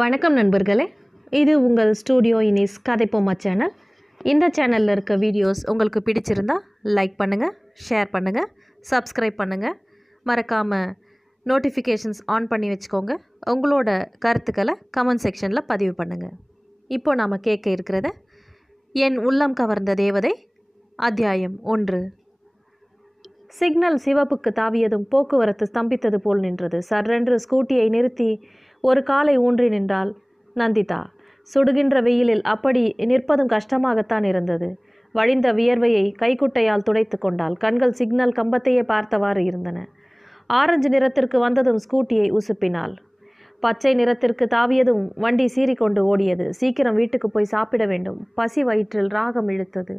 வணக்கம் நண்பர்களே, இது உங்கள் ஸ்டூடியோ இனிஸ் கதைப்போமா சேனல். இந்த சேனலில் இருக்க வீடியோஸ் உங்களுக்கு பிடிச்சிருந்தா லைக் பண்ணுங்கள், ஷேர் பண்ணுங்கள், சப்ஸ்கிரைப் பண்ணுங்கள். மறக்காமல் நோட்டிஃபிகேஷன்ஸ் ஆன் பண்ணி வச்சுக்கோங்க. உங்களோட கருத்துக்களை கமெண்ட் செக்ஷனில் பதிவு பண்ணுங்கள். இப்போ நாம் கேட்க இருக்கிறது என் உள்ளம் கவர்ந்த தேவதை அத்தியாயம் 1. சிக்னல் சிவப்புக்கு தாவியதும் போக்குவரத்து ஸ்தம்பித்தது போல் நின்றது. சர்ரென்று ஸ்கூட்டியை நிறுத்தி ஒரு காலை ஊன்றி நின்றாள் நந்திதா. சுடுகின்ற வெயிலில் அப்படி நிற்பதும் கஷ்டமாகத்தான் இருந்தது. வழிந்த வியர்வையை கைக்குட்டையால் துடைத்து கொண்டாள். கண்கள் சிக்னல் கம்பத்தையே பார்த்தவாறு இருந்தன. ஆரஞ்சு நிறத்திற்கு வந்ததும் ஸ்கூட்டியை உசுப்பினாள். பச்சை நிறத்திற்கு தாவியதும் வண்டி சீறிக்கொண்டு ஓடியது. சீக்கிரம் வீட்டுக்கு போய் சாப்பிட வேண்டும். பசி வயிற்றில் ராகம் இழுத்தது.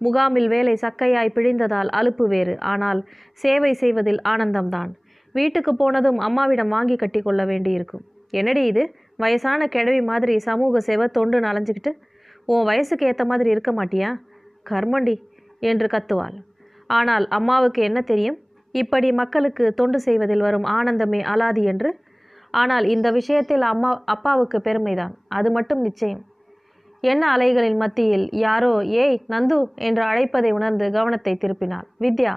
முகாமில் வேலை சக்கையாய் பிழிந்ததால் அலுப்பு வேறு. ஆனால் சேவை செய்வதில் ஆனந்தம்தான். வீட்டுக்கு போனதும் அம்மாவிடம் வாங்கி கட்டி கொள்ள வேண்டியிருக்கும். என்னடி இது, வயசான கிழவி மாதிரி சமூக சேவை தொண்டு அலைஞ்சிக்கிட்டு உன் வயசுக்கு ஏற்ற மாதிரி இருக்க மாட்டியா? கர்மண்டி என்று கத்துவாள். ஆனால் அம்மாவுக்கு என்ன தெரியும், இப்படி மக்களுக்கு தொண்டு செய்வதில் வரும் ஆனந்தமே அலாதி என்று. ஆனால் இந்த விஷயத்தில் அப்பாவுக்கு பெருமைதான், அது மட்டும் நிச்சயம். என்ன அலைகளின் மத்தியில் யாரோ ஏய் நந்து என்று அழைப்பதை உணர்ந்து கவனத்தை திருப்பினாள். வித்யா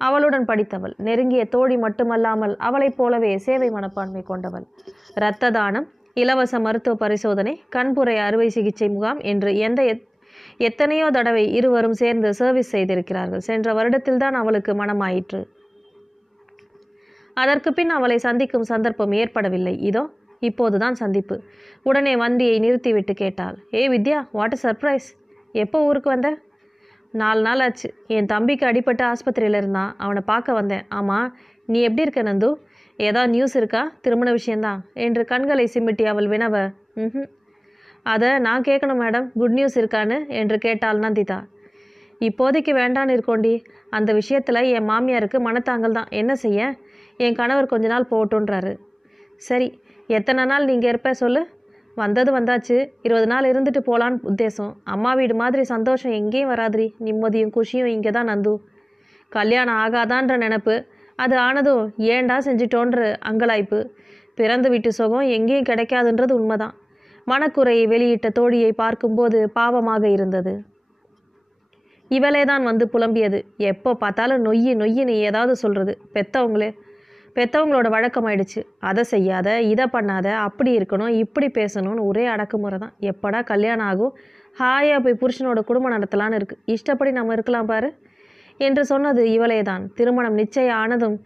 அவளுடன் படித்தவள், நெருங்கிய தோழி மட்டுமல்லாமல் அவளைப் போலவே சேவை மனப்பான்மை கொண்டவள். இரத்த தானம், இலவச மருத்துவ பரிசோதனை, கண்புரை அறுவை சிகிச்சை முகாம் என்று எத்தனையோ தடவை இருவரும் சேர்ந்து சர்வீஸ் செய்திருக்கிறார்கள். சென்ற வருடத்தில்தான் அவளுக்கு மனமாயிற்று. அதற்கு பின் அவளை சந்திக்கும் சந்தர்ப்பம் ஏற்படவில்லை. இதோ இப்போதுதான் சந்திப்பு. உடனே வண்டியை நிறுத்திவிட்டு கேட்டாள், ஏய் வித்யா, வாட் அ சர்ப்ரைஸ். எப்போ ஊருக்கு வந்த? 4 நாள் ஆச்சு. என் தம்பிக்கு அடிபட்டு ஆஸ்பத்திரியில் இருந்தான், அவனை பார்க்க வந்தேன். ஆமாம், நீ எப்படி இருக்க நந்து? ஏதாவது நியூஸ் இருக்கா? திருமண விஷயந்தான் என்று கண்களை சிமிட்டி அவள் வினவ, அதை நான் கேட்கணும் மேடம், குட் நியூஸ் இருக்கான்னு என்று கேட்டாள் நந்திதா. இப்போதைக்கு வேண்டான்னு இருக்கோண்டி. அந்த விஷயத்தில் என் மாமியாருக்கு மனத்தாங்கல் தான். என்ன செய்ய, என் கணவர் கொஞ்ச நாள் போகட்டுன்றாரு. சரி, எத்தனை நாள் நீங்கள் இருப்ப சொல்லு? வந்தது வந்தாச்சு, 20 நாள் இருந்துட்டு போகலான்னு உத்தேசம். அம்மா வீடு மாதிரி சந்தோஷம் எங்கேயும் வராதுரி. நிம்மதியும் குஷியும் இங்கே தான் நந்து. கல்யாணம் ஆகாதான்ற நினப்பு, அது ஆனதும் ஏண்டா செஞ்சிட்டோன்ற அங்கலாய்ப்பு. பிறந்து வீட்டு சுகம் எங்கேயும் கிடைக்காதுன்றது உண்மைதான். மனக்குறையை வெளியிட்ட தோழியை பார்க்கும்போது பாவமாக இருந்தது. இவளே தான் வந்து புலம்பியது. எப்போ பார்த்தாலும் நொய்யின்னு ஏதாவது சொல்கிறது. பெற்றவங்களோட வழக்கமாயிடுச்சு. அதை செய்யாத, இதை பண்ணாத, அப்படி இருக்கணும், இப்படி பேசணும்னு ஒரே அடக்குமுறை தான். எப்படா கல்யாணம் ஆகும், ஹாயாக போய் புருஷனோட குடும்பம் நடத்தலான்னு இருக்குது. இஷ்டப்படி நம்ம இருக்கலாம் பாரு என்று சொன்னது இவளே தான். திருமணம் நிச்சயம் ஆனதும்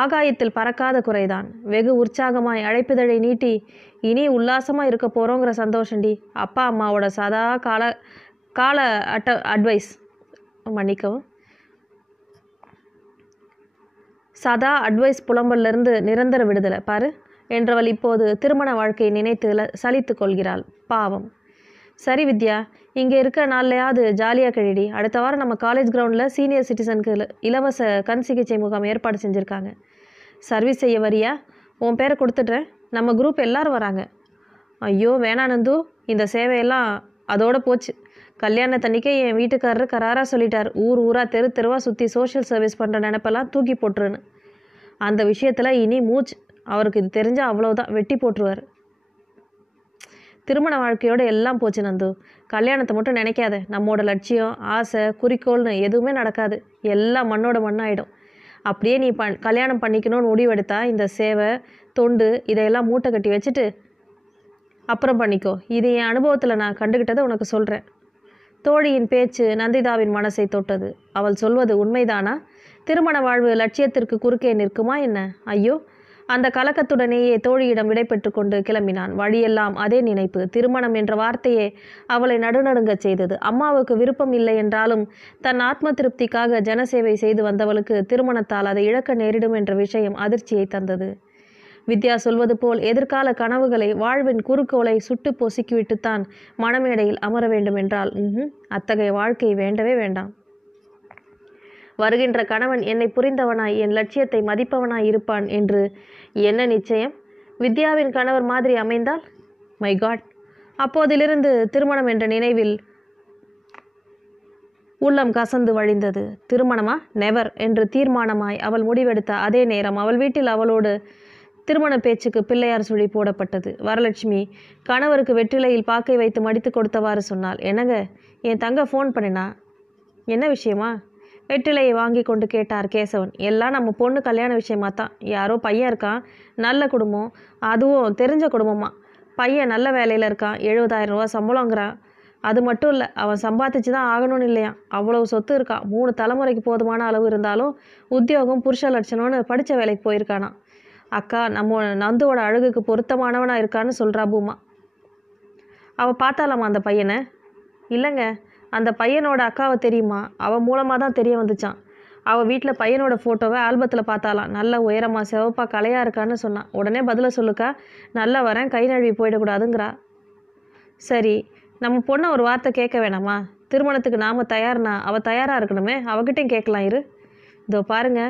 ஆகாயத்தில் பறக்காத குறைதான். வெகு உற்சாகமாய் அழைப்பிதழை நீட்டி, இனி உல்லாசமாக இருக்க போகிறோங்கிற சந்தோஷண்டி. அப்பா அம்மாவோட சதா கால அட்வைஸ் மன்னிக்கவும் சதா அட்வைஸ் புலம்பலிருந்து நிரந்தர விடுதலை பாரு என்றவள் இப்போது திருமண வாழ்க்கையை நினைத்து சலித்து கொள்கிறாள். பாவம். சரி வித்யா, இங்கே இருக்க நாள்லையாவது ஜாலியாக கழிடி. அடுத்த வாரம் நம்ம காலேஜ் கிரவுண்டில் சீனியர் சிட்டிசனுக்கு இலவச கண் சிகிச்சை முகாம் ஏற்பாடு செஞ்சுருக்காங்க. சர்வீஸ் செய்ய வரியா? உன் பேரை கொடுத்துட்றேன். நம்ம குரூப் எல்லோரும் வராங்க. ஐயோ வேணானந்து, இந்த சேவையெல்லாம் அதோடு போச்சு. கல்யாணத்தன்னைக்கே என் வீட்டுக்காரர் கராராக சொல்லிட்டார், ஊராக தெருவாக சுற்றி சோஷியல் சர்வீஸ் பண்ணுற நினைப்பெல்லாம் தூக்கி போட்டுருன்னு. அந்த விஷயத்தில் இனி மூச்சு. அவருக்கு இது தெரிஞ்சால் அவ்வளோதான், வெட்டி போட்டுருவார். திருமண வாழ்க்கையோடு எல்லாம் போச்சு நந்து. கல்யாணத்தை மட்டும் நினைக்காத. நம்மோட லட்சியம், ஆசை, குறிக்கோள்னு எதுவுமே நடக்காது. எல்லாம் மண்ணோட மண்ணாயிடும். அப்படியே நீ கல்யாணம் பண்ணிக்கணும்னு முடிவெடுத்தா இந்த சேவை, தொண்டு இதையெல்லாம் மூட்டை கட்டி வச்சுட்டு அப்புறம் பண்ணிக்கோ. இது என் அனுபவத்தில் நான் கண்டுக்கிட்டதை உனக்கு சொல்கிறேன். தோழியின் பேச்சு நந்திதாவின் மனசை தொட்டது. அவள் சொல்வது உண்மைதானா? திருமண வாழ்வு லட்சியத்திற்கு குறுக்கே நிற்குமா என்ன? ஐயோ! அந்த கலக்கத்துடனேயே தோழியிடம் விடை பெற்று கொண்டு கிளம்பினான். வழியெல்லாம் அதே நினைப்பு. திருமணம் என்ற வார்த்தையே அவளை நடுநடுங்கச் செய்தது. அம்மாவுக்கு விருப்பம் இல்லை என்றாலும் தன் ஆத்ம திருப்திக்காக ஜனசேவை செய்து வந்தவளுக்கு திருமணத்தால் அதை இழக்க நேரிடும் என்ற விஷயம் அதிர்ச்சியை தந்தது. வித்யா சொல்வது போல் எதிர்கால கனவுகளை, வாழ்வின் குறுக்கோளை சுட்டு பொசுக்கிவிட்டுத்தான் மணமேடையில் அமர வேண்டும் என்றால் அத்தகைய வாழ்க்கை வேண்டவே வேண்டாம். வருகின்ற கணவன் என்னை புரிந்தவனாய், என் லட்சியத்தை மதிப்பவனாய் இருப்பான் என்று என்ன நிச்சயம்? வித்யாவின் கணவர் மாதிரி அமைந்தால் மை காட்! அப்போதிலிருந்து திருமணம் என்ற நினைவில் உள்ளம் கசந்து வழிந்தது. திருமணமா? நெவர் என்று தீர்மானமாய் அவள் முடிவெடுத்த அதே நேரம் அவள் வீட்டில் அவளோடு திருமண பேச்சுக்கு பிள்ளையார் சுழி போடப்பட்டது. வரலட்சுமி கணவருக்கு வெற்றிலையில் பாக்கை வைத்து மடித்து கொடுத்தவாறு சொன்னாள். என்னங்க, என் தங்க ஃபோன் பண்ணினா? என்ன விஷயமா? வெற்றிலையை வாங்கி கொண்டு கேட்டார் கேசவன். எல்லாம் நம்ம பொண்ணு கல்யாண விஷயமா தான். யாரோ பையன் இருக்கான், நல்ல குடும்பம், அதுவும் தெரிஞ்ச குடும்பமா. பையன் நல்ல வேலையில் இருக்கான், 70,000 ரூபா சம்பளங்கிறான். அது மட்டும் இல்லை, அவன் சம்பாதிச்சு தான் ஆகணும்னு இல்லையா, அவ்வளவு சொத்து இருக்கான். 3 தலைமுறைக்கு போதுமான அளவு இருந்தாலும் உத்தியோகம் புருஷ லட்சணம்னு படித்த வேலைக்கு போயிருக்கானா. அக்கா, நம்ம நந்துவோட அழகுக்கு பொருத்தமானவனாக இருக்கான்னு சொல்கிறா பூமா. அவள் பார்த்தாலாமா அந்த பையனை? இல்லைங்க, அந்த பையனோட அக்காவை தெரியுமா? அவள் மூலமாக தான் தெரிய வந்துச்சான். அவள் வீட்டில் பையனோட ஃபோட்டோவை ஆல்பத்தில் பார்த்தாலாம். நல்ல உயரமாக சிவப்பா கலையாக இருக்கான்னு சொன்னான். உடனே பதிலை சொல்லுக்கா, நல்லா வரேன், கை நழுவி போயிடக்கூடாதுங்கிறா. சரி, நம்ம பொண்ணை ஒரு வார்த்தை கேட்க வேணாமா? திருமணத்துக்கு நாம் தயார்னா அவள் தயாராக இருக்கணுமே, அவகிட்டையும் கேட்கலாம். இரு, இதோ பாருங்க,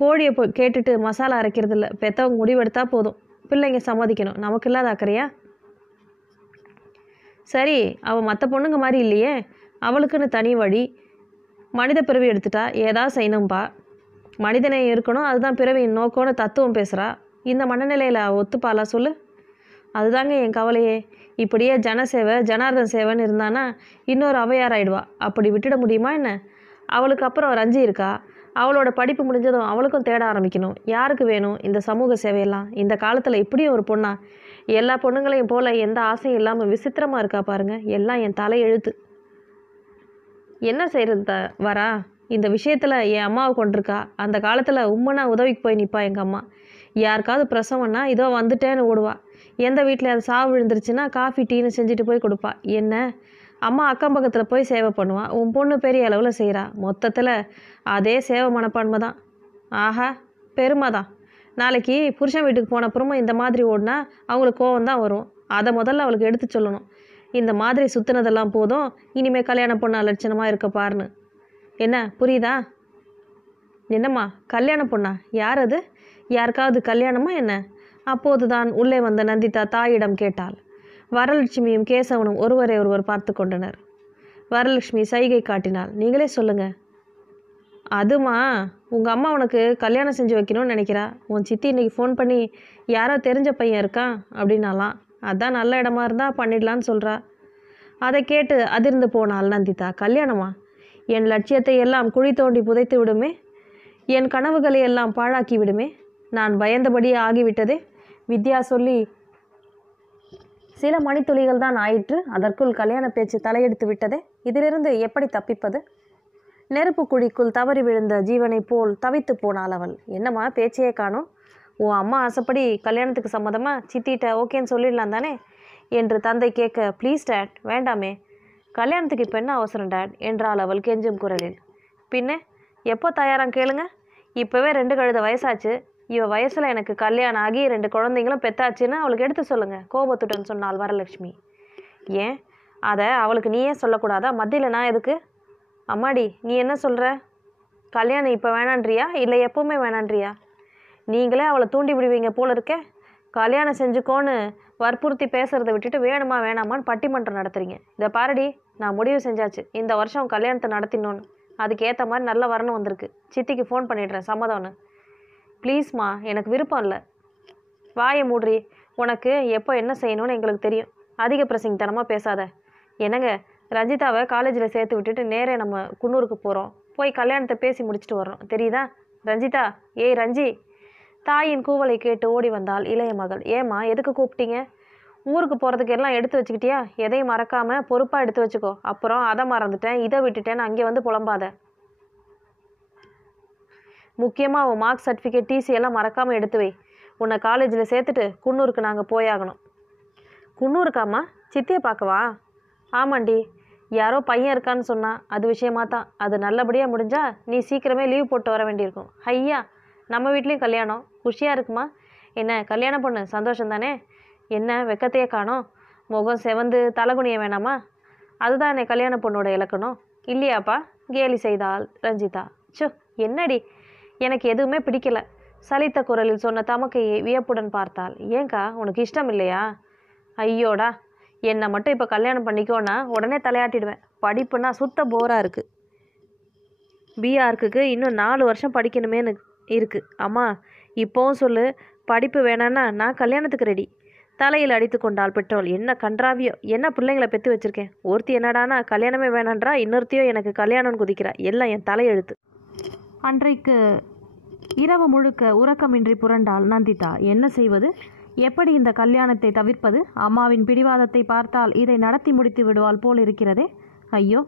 கோழியை கேட்டுட்டு மசாலா அரைக்கிறது இல்லை. பெற்றவங்க முடிவெடுத்தா போதும், பிள்ளைங்க சம்மதிக்கணும். நமக்கு இல்லாத அக்கறையா? சரி, அவள் மற்ற பொண்ணுங்க மாதிரி இல்லையே, அவளுக்குன்னு தனி வழி. மனித பிறவி எடுத்துட்டா ஏதாவது செய்யணும்பா. மனிதனை இருக்கணும், அதுதான் பிறவியின் நோக்கம்னு தத்துவம் பேசுகிறா. இந்த மனநிலையில் ஒத்துப்பாளா சொல்லு? அதுதாங்க என் கவலையே. இப்படியே ஜனசேவை ஜனார்தன் சேவைன்னு இருந்தானா இன்னொரு அவையார் ஆயிடுவா. அப்படி விட்டுட முடியுமா என்ன? அவளுக்கு அப்புறம் ரஞ்சி இருக்கா. அவளோட படிப்பு முடிஞ்சதும் அவளுக்கும் தேட ஆரம்பிக்கணும். யாருக்கு வேணும் இந்த சமூக சேவையெல்லாம்? இந்த காலத்தில் இப்படியும் ஒரு பொண்ணா? எல்லா பொண்ணுங்களையும் போல் எந்த ஆசையும் இல்லாமல் விசித்திரமாக இருக்கா பாருங்க. எல்லாம் என் தலை எழுத்து. என்ன செய்கிறது வரா? இந்த விஷயத்தில் என் அம்மாவை கொண்டிருக்கா. அந்த காலத்தில் உம்மனா உதவிக்கு போய் நிற்பா எங்கள் அம்மா. யாருக்காவது பிரசவம்னா இதோ வந்துட்டேன்னு ஓடுவா. எந்த வீட்டில் அது சாவு விழுந்துருச்சுன்னா காஃபி டீன்னு செஞ்சுட்டு போய் கொடுப்பா. என்ன அம்மா அக்கம் பக்கத்தில் போய் சேவை பண்ணுவா. உன் பொண்ணு பெரிய அளவில் செய்கிறா. மொத்தத்தில் அதே சேவை மனப்பான்மை தான். ஆஹா, பெருமை தான். நாளைக்கு புருஷன் வீட்டுக்கு போன அப்புறமும் இந்த மாதிரி ஓடினா அவங்களுக்கு கோவம் தான் வரும். அதை முதல்ல அவளுக்கு எடுத்து சொல்லணும். இந்த மாதிரி சுற்றுனதெல்லாம் போதும், இனிமேல் கல்யாணம் பொண்ணு லட்சணமாக இருக்க பாருன்னு. என்ன புரியுதா? என்னம்மா கல்யாண பொண்ணா? யார் அது? யாருக்காவது கல்யாணமா என்ன? அப்போது தான் உள்ளே வந்த நந்திதா தாயிடம் கேட்டாள். வரலட்சுமியும் கேசவனும் ஒருவரை ஒருவர் பார்த்து கொண்டனர். வரலட்சுமி சைகை காட்டினாள். நீங்களே சொல்லுங்க. அதுமா, உங்கள் அம்மா உனக்கு கல்யாணம் செஞ்சு வைக்கணும்னு நினைக்கிறா. உன் சித்தி இன்னைக்கு ஃபோன் பண்ணி யாரோ தெரிஞ்ச பையன் இருக்கான் அப்படின்னாலாம். அதான் நல்ல இடமா இருந்தால் பண்ணிடலான்னு சொல்கிறா. அதை கேட்டு அதிர்ந்து போனாள் நந்திதா. கல்யாணமா? என் லட்சியத்தை எல்லாம் குழி தோண்டி புதைத்து விடுமே, என் கனவுகளை எல்லாம் பாழாக்கி விடுமே. நான் பயந்தபடியே ஆகிவிட்டதே. வித்யா சொல்லி சில மணித்துளிகள் தான் ஆயிற்று. அதற்குள் கல்யாண பேச்சு தலையெடுத்து விட்டதே. இதிலிருந்து எப்படி தப்பிப்பது? நெருப்பு குழிக்குள் தவறி விழுந்த ஜீவனை போல் தவித்து போனாள் அவள். என்னம்மா பேச்சையே காணோம்? உன் அம்மா ஆசைப்படி கல்யாணத்துக்கு சம்மதமா? சித்திட்ட ஓகேன்னு சொல்லிடலாம் தானே என்று தந்தை கேட்க, ப்ளீஸ் டேட், வேண்டாமே. கல்யாணத்துக்கு இப்போ என்ன அவசரம் டேட் என்றாள் அவள் கெஞ்சும் குரலில். பின்ன எப்போ தயாராக கேளுங்க. இப்போவே 2 கழுத வயசாச்சு. இவ வயசில் எனக்கு கல்யாணம் ஆகி 2 குழந்தைங்களும் பெத்தாச்சுன்னு அவளுக்கு எடுத்து சொல்லுங்கள், கோபத்துடன் சொன்னாள் வரலட்சுமி. ஏன் அதை அவளுக்கு நீயே சொல்லக்கூடாதா? மத்தியில் நான் எதுக்கு? அம்மாடி, நீ என்ன சொல்கிற? கல்யாணம் இப்போ வேணான்றியா இல்லை எப்போவுமே வேணான்றியா? நீங்களே அவளை தூண்டி விடுவீங்க போல இருக்கே. கல்யாணம் செஞ்சுக்கோன்னு வற்புறுத்தி பேசுகிறத விட்டுட்டு வேணுமா வேணாமான்னு பட்டிமன்றம் நடத்துறீங்க. இதை பாருடி, நான் முடிவு செஞ்சாச்சு. இந்த வருஷம் கல்யாணத்தை நடத்தினோன்னு. அதுக்கு ஏற்ற மாதிரி நல்ல வரணும் வந்திருக்கு. சித்திக்கு ஃபோன் பண்ணிடுறேன் சம்மதம்னு. ப்ளீஸ்மா, எனக்கு விருப்பம் இல்லை. வாயை மூடுறி. உனக்கு எப்போ என்ன செய்யணும்னு எங்களுக்கு தெரியும். அதிக பிரசங்கத்தனமாக பேசாத. என்னங்க, ரஞ்சிதாவை காலேஜில் சேர்த்து விட்டுட்டு நேரே நம்ம குன்னூருக்கு போகிறோம். போய் கல்யாணத்தை பேசி முடிச்சுட்டு வர்றோம், தெரியுதா? ரஞ்சிதா, ஏய் ரஞ்சி. தாயின் கூவலை கேட்டு ஓடி வந்தாள் இளைய மகள். ஏம்மா, எதுக்கு கூப்பிட்டீங்க? ஊருக்கு போகிறதுக்கு எல்லாம் எடுத்து வச்சுக்கிட்டியா? எதையும் மறக்காமல் பொறுப்பாக எடுத்து வச்சுக்கோ. அப்புறம் அதை மறந்துட்டேன் இதை விட்டுட்டேன்னு அங்கே வந்து புலம்பாத. முக்கியமாக உன் மார்க் சர்டிஃபிகேட் டிசி எல்லாம் மறக்காமல் எடுத்து வை. உன்னை காலேஜில் சேர்த்துட்டு குன்னூருக்கு நாங்கள் போயாகணும். குன்னூருக்காம்மா? சித்தியை பார்க்கவா? ஆமாண்டி, யாரோ பையன் இருக்கான்னு சொன்னா, அது விஷயமா தான். அது நல்லபடியாக முடிஞ்சா நீ சீக்கிரமே லீவ் போட்டு வர வேண்டியிருக்கும். ஐயா, நம்ம வீட்லேயும் கல்யாணம். குஷியாக இருக்குமா? என்ன கல்யாணம் பொண்ணு சந்தோஷம் தானே? என்ன வெக்கத்தையே காணோம்? முகம் செவந்து தலைகுனிய வேணாமா? அதுதான் என்னை கல்யாண பொண்ணோட இலக்கணம் இல்லையாப்பா? கேலி செய்தாள் ரஞ்சிதா. சோ, என்னடி, எனக்கு எதுவுமே பிடிக்கல. சலித்த குரலில் சொன்ன தமக்கையை வியப்புடன் பார்த்தாள். ஏங்கா, உனக்கு இஷ்டம் இல்லையா? ஐயோடா, என்னை மட்டும் இப்போ கல்யாணம் பண்ணிக்கோன்னா உடனே தலையாட்டிடுவேன். படிப்புன்னா சுத்த போராக இருக்குது. பிஆர்க்குக்கு இன்னும் 4 வருஷம் படிக்கணுமேனு இருக்குது. அம்மா, இப்போவும் சொல்லு, படிப்பு வேணான்னா நான் கல்யாணத்துக்கு ரெடி. தலையில் அடித்து கொண்டாள் பெட்ரோல். என்ன கன்றாவியோ, என்ன பிள்ளைங்களை பெற்று வச்சிருக்கேன். ஒருத்தி என்னடானா கல்யாணமே வேணான்றா, இன்னொருத்தியோ எனக்கு கல்யாணம்னு குதிக்கிறா. எல்லாம் என் தலையெழுத்து. அன்றைக்கு இரவு முழுக்க உறக்கமின்றி புரண்டாள் நந்திதா. என்ன செய்வது, எப்படி இந்த கல்யாணத்தை தவிர்ப்பது? அம்மாவின் பிடிவாதத்தை பார்த்தால் இதை நடத்தி முடித்து விடுவாள் போல் இருக்கிறதே. ஐயோ,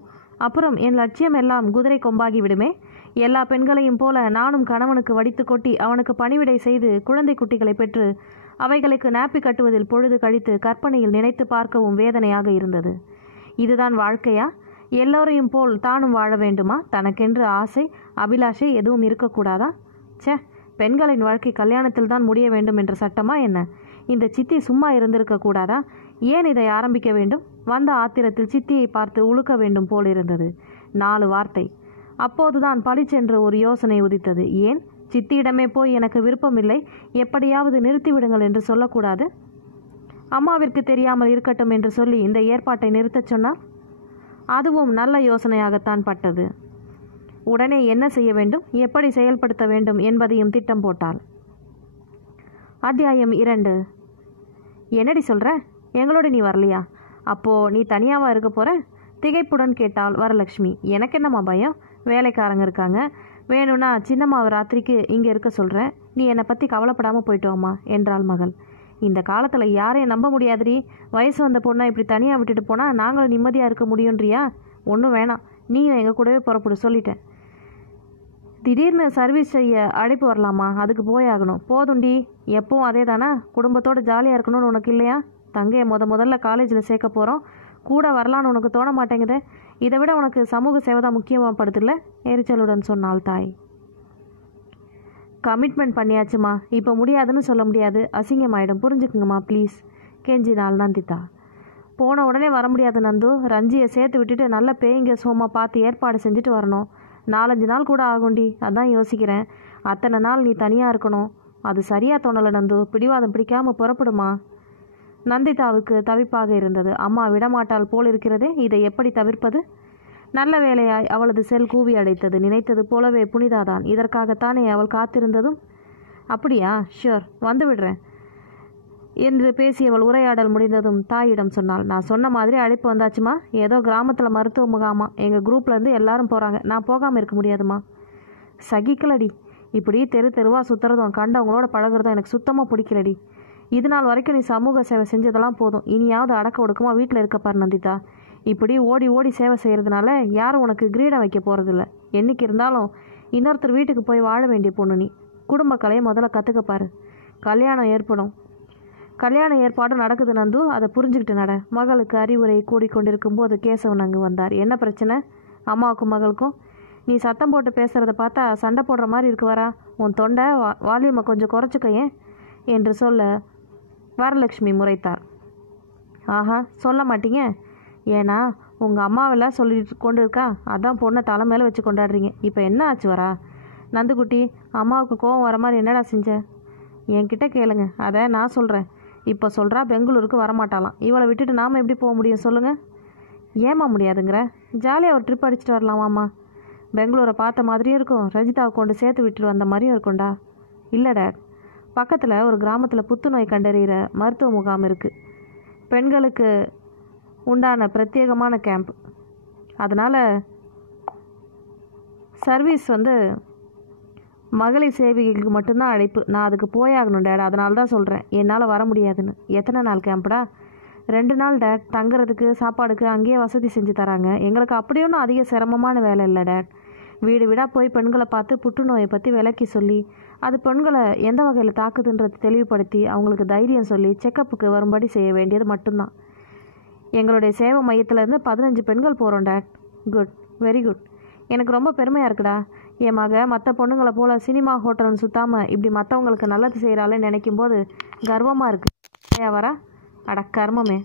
அப்புறம் என் லட்சியம் எல்லாம் குதிரை கொம்பாகி விடுமே. எல்லா பெண்களையும் போல நானும் கணவனுக்கு வடித்து கொட்டி அவனுக்கு பணிவிடை செய்து குழந்தை குட்டிகளை பெற்று அவைகளுக்கு நாப்பி கட்டுவதில் பொழுது கழித்து கற்பனையில் நினைத்து பார்க்கவும் வேதனையாக இருந்தது. இதுதான் வாழ்க்கையா? எல்லோரையும் போல் தானும் வாழ வேண்டுமா? தனக்கென்று ஆசை அபிலாஷை எதுவும் இருக்கக்கூடாதா? ச்சே, பெண்களின் வாழ்க்கை கல்யாணத்தில் தான் முடிய வேண்டும் என்ற சட்டமா என்ன? இந்த சித்தி சும்மா இருந்திருக்க கூடாதா? ஏன் இதை ஆரம்பிக்க வேண்டும்? வந்த ஆத்திரத்தில் சித்தியை பார்த்து உழுக்க வேண்டும் போல் இருந்தது. 4 வார்த்தை. அப்போதுதான் பளிச்சென்று ஒரு யோசனை உதித்தது. ஏன் சித்தியிடமே போய் எனக்கு விருப்பமில்லை, எப்படியாவது நிறுத்திவிடுங்கள் என்று சொல்லக்கூடாது? அம்மாவிற்கு தெரியாமல் இருக்கட்டும் என்று சொல்லி இந்த ஏற்பாட்டை நிறுத்தச் சொன்னார். அதுவும் நல்ல யோசனையாகத்தான் பட்டது. உடனே என்ன செய்ய வேண்டும், எப்படி செயல்படுத்த வேண்டும் என்பதையும் திட்டம் போட்டாள். அத்தியாயம் 2. என்னடி சொல்கிற? எங்களோட நீ வரலையா? அப்போது நீ தனியாவா இருக்க போகிற? திகைப்புடன் கேட்டாள் வரலட்சுமி. எனக்கு என்னம்மா பயம், வேலைக்காரங்க இருக்காங்க. வேணும்னா சின்னம்மாவை ராத்திரிக்கு இங்கே இருக்க சொல்கிறேன். நீ என்னை பற்றி கவலைப்படாமல் போயிட்டு வாம்மா என்றாள் மகள். இந்த காலத்தில் யாரையும் நம்ப முடியாதுடி. வயசு வந்த பொண்ணை இப்படி தனியாக விட்டுட்டு போனால் நாங்களும் நிம்மதியாக இருக்க முடியுன்றியா? ஒன்றும் வேணாம், நீயும் எங்கள் கூடவே புறப்படு சொல்லிட்டேன். திடீர்னு சர்வீஸ் செய்ய அழைப்பு வரலாமா? அதுக்கு போயாகணும். போதுண்டி, எப்பவும் அதே தானே. குடும்பத்தோடு ஜாலியாக இருக்கணும்னு உனக்கு இல்லையா? தங்கையை முதல்ல காலேஜில் சேர்க்க போகிறோம், கூட வரலான்னு உனக்கு தோண மாட்டேங்குதே. இதை விட உனக்கு சமூக சேவை தான் முக்கியமாகப்படுதில்ல எரிச்சலுடன் சொன்னாள் தாய். கமிட்மெண்ட் பண்ணியாச்சுமா, இப்போ முடியாதுன்னு சொல்ல முடியாது, அசிங்கமாயிடும், புரிஞ்சுக்குங்கம்மா ப்ளீஸ் கெஞ்சினாள் நந்திதா. போன உடனே வர முடியாது நந்து. ரஞ்சியை சேர்த்து விட்டுட்டு நல்ல பேய்ங்க சோமா பார்த்து ஏற்பாடு செஞ்சுட்டு வரணும். 4-5 நாள் கூட ஆகும்டி, அதான் யோசிக்கிறேன். அத்தனை நாள் நீ தனியாக இருக்கணும், அது சரியாக தோணலை நந்து. பிடிவாதம் பிடிக்காமல் புறப்படுமா? நந்திதாவுக்கு தவிப்பாக இருந்தது. அம்மா விடமாட்டால் போல் இருக்கிறதே, இதை எப்படி தவிர்ப்பது? நல்ல வேளையாய் அவளது செல் கூவி அடைத்தது. நினைத்தது போலவே புனிதாதான். இதற்காகத்தானே அவள் காத்திருந்ததும். அப்படியா? ஷியோர், வந்து விடுறேன் என்று பேசியவள் உரையாடல் முடிந்ததும் தாயிடம் சொன்னாள். நான் சொன்ன மாதிரி அழைப்பு வந்தாச்சுமா. ஏதோ கிராமத்தில் மருத்துவ முகாமா, எங்கள் குரூப்லேருந்து எல்லாரும் போகிறாங்க. நான் போகாமல் இருக்க முடியாதுமா. சகிக்கலடி, இப்படி தெருவாக சுற்றுறதும் கண்டவங்களோட பழகுறதும் எனக்கு சுத்தமாக பிடிக்கலடி. இது நாள் வரைக்கும் நீ சமூக சேவை செஞ்சதெல்லாம் போதும். இனியாவது அடக்க ஒடுக்கமா வீட்டில் இருக்கப்பார் நந்திதா. இப்படி ஓடி ஓடி சேவை செய்கிறதுனால யாரும் உனக்கு கிரீடம் வைக்க போகிறதில்ல. என்னைக்கு இருந்தாலும் இன்னொருத்தர் வீட்டுக்கு போய் வாழ வேண்டிய பொண்ணு நீ. குடும்ப கலையை முதல்ல கற்றுக்கப்பாரு. கல்யாண ஏற்பாடும் நடக்குது நந்து, அதை புரிஞ்சுக்கிட்டு நட. மகளுக்கு அறிவுரை கூடிக்கொண்டிருக்கும் போது கேசவன் அங்கு வந்தார். என்ன பிரச்சனை அம்மாவுக்கும் மகளுக்கும்? நீ சத்தம் போட்டு பேசுகிறத பார்த்தா சண்டை போடுற மாதிரி இருக்கு. வரா, உன் தொண்டை வால்யூமை கொஞ்சம் குறைச்சிக்கையேன் என்று சொல்ல வரலட்சுமி முறைத்தார். ஆஹா, சொல்ல மாட்டீங்க? ஏன்னா உங்கள் அம்மாவெல்லாம் சொல்லிட்டு கொண்டு இருக்கா, அதான் பொண்ணை தலை மேலே வச்சு கொண்டாடுறீங்க. இப்போ என்ன ஆச்சு வரா? நந்துக்குட்டி, அம்மாவுக்கு கோவம் வர மாதிரி என்னடா செஞ்ச? என்கிட்ட கேளுங்க, அதை நான் சொல்கிறேன். இப்போ சொல்கிறா பெங்களூருக்கு வரமாட்டாலாம். இவளை விட்டுட்டு நாம் எப்படி போக முடியும் சொல்லுங்கள்? ஏமா முடியாதுங்கிற? ஜாலியாக ஒரு ட்ரிப் அடிச்சுட்டு வரலாமாம்மா. பெங்களூரை பார்த்த மாதிரியும் இருக்கும், ரஜிதாவை கொண்டு சேர்த்து விட்டுட்டு வந்த மாதிரியும் இருக்கும்டா. இல்லை டேட், பக்கத்தில் ஒரு கிராமத்தில் புத்துநோய் கண்டறிகிற மருத்துவ முகாம் இருக்குது. பெண்களுக்கு உண்டான பிரத்யேகமான கேம்ப். அதனால் சர்வீஸ் மகளிர் சேவைகளுக்கு மட்டும்தான் அழைப்பு. நான் அதுக்கு போயாகணும் டேட், அதனால தான் சொல்கிறேன் என்னால் வர முடியாதுன்னு. எத்தனை நாள் கேம்ப்டா? 2 நாள் டேட். தங்குறதுக்கு சாப்பாடுக்கு அங்கேயே வசதி செஞ்சு தராங்க. எங்களுக்கு அப்படி ஒன்றும் அதிக சிரமமான வேலை இல்லை டேட். வீடு வீடாக போய் பெண்களை பார்த்து புற்றுநோயை பற்றி விளக்கி சொல்லி, அது பெண்களை எந்த வகையில் தாக்குதுன்றது தெளிவுபடுத்தி அவங்களுக்கு தைரியம் சொல்லி செக்கப்புக்கு வரும்படி செய்ய வேண்டியது மட்டும்தான். எங்களுடைய சேவை மையத்திலேருந்து 15 பெண்கள் போகிறோம் டேட். Good, very good. எனக்கு ரொம்ப பெருமையாக இருக்குடா. என் மக மற்ற பொண்ணுங்களை போல் சினிமா ஹோட்டல்னு சுற்றாமல் இப்படி மற்றவங்களுக்கு நல்லது செய்கிறாளேன்னு நினைக்கும் போது கர்வமாக இருக்குது. ஏன் வரா? அட கர்மமே,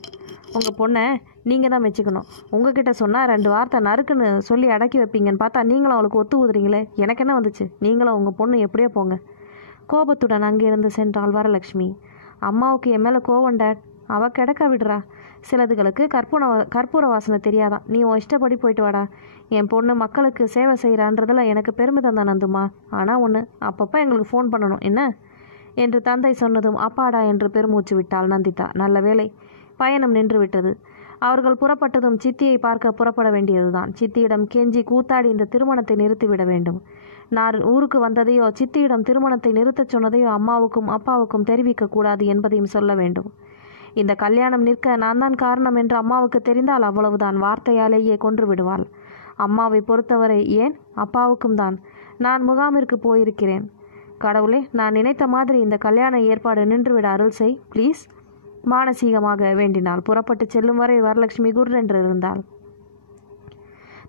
உங்கள் பொண்ணை நீங்கள் தான் மெச்சிக்கணும். உங்ககிட்ட சொன்னால் 2 வார்த்தை நறுக்குன்னு சொல்லி அடக்கி வைப்பீங்கன்னு பார்த்தா நீங்களும் அவளுக்கு ஒத்து ஊதுறீங்களே. எனக்கு என்ன வந்துச்சு? நீங்களும் உங்கள் பொண்ணு எப்படியோ போங்க. கோபத்துடன் அங்கேருந்து சென்றாள் வரலட்சுமி. அம்மாவுக்கு என் மேலே கோவம் டேட். அவள் கிடக்க விடுறா. சிலதுகளுக்கு கற்பூர வாசனை தெரியாதான். நீ உன் இஷ்டப்படி போயிட்டு வாடா. என் பொண்ணு மக்களுக்கு சேவை செய்கிறான்றதில் எனக்கு பெருமிதம் தான் நந்துமா. ஆனால் ஒன்று, அப்பப்போ எங்களுக்கு ஃபோன் பண்ணணும் என்ன? என்று தந்தை சொன்னதும் அப்பாடா என்று பெருமூச்சு விட்டாள் நந்திதா. நல்ல வேளை, பயணம் நின்றுவிட்டது. அவர்கள் புறப்பட்டதும் சித்தியை பார்க்க புறப்பட வேண்டியதுதான். சித்தியிடம் கெஞ்சி கூத்தாடி இந்த திருமணத்தை நிறுத்திவிட வேண்டும். நான் ஊருக்கு வந்ததையோ சித்தியிடம் திருமணத்தை நிறுத்தச் சொன்னதையோ அம்மாவுக்கும் அப்பாவுக்கும் தெரிவிக்கக்கூடாது என்பதையும் சொல்ல வேண்டும். இந்த கல்யாணம் நிற்க நான் தான் காரணம் என்று அம்மாவுக்கு தெரிந்தால் அவ்வளவுதான், வார்த்தையாலேயே கொன்று விடுவாள். அம்மாவை பொறுத்தவரை ஏன் அப்பாவுக்கும் தான். நான் முகாமிற்கு போயிருக்கிறேன். கடவுளே, நான் நினைத்த மாதிரி இந்த கல்யாண ஏற்பாடு நின்றுவிட அருள் செய் ப்ளீஸ், மானசீகமாக வேண்டினாள். புறப்பட்டு செல்லும் வரை வரலட்சுமி குர்ரென்று இருந்தாள்.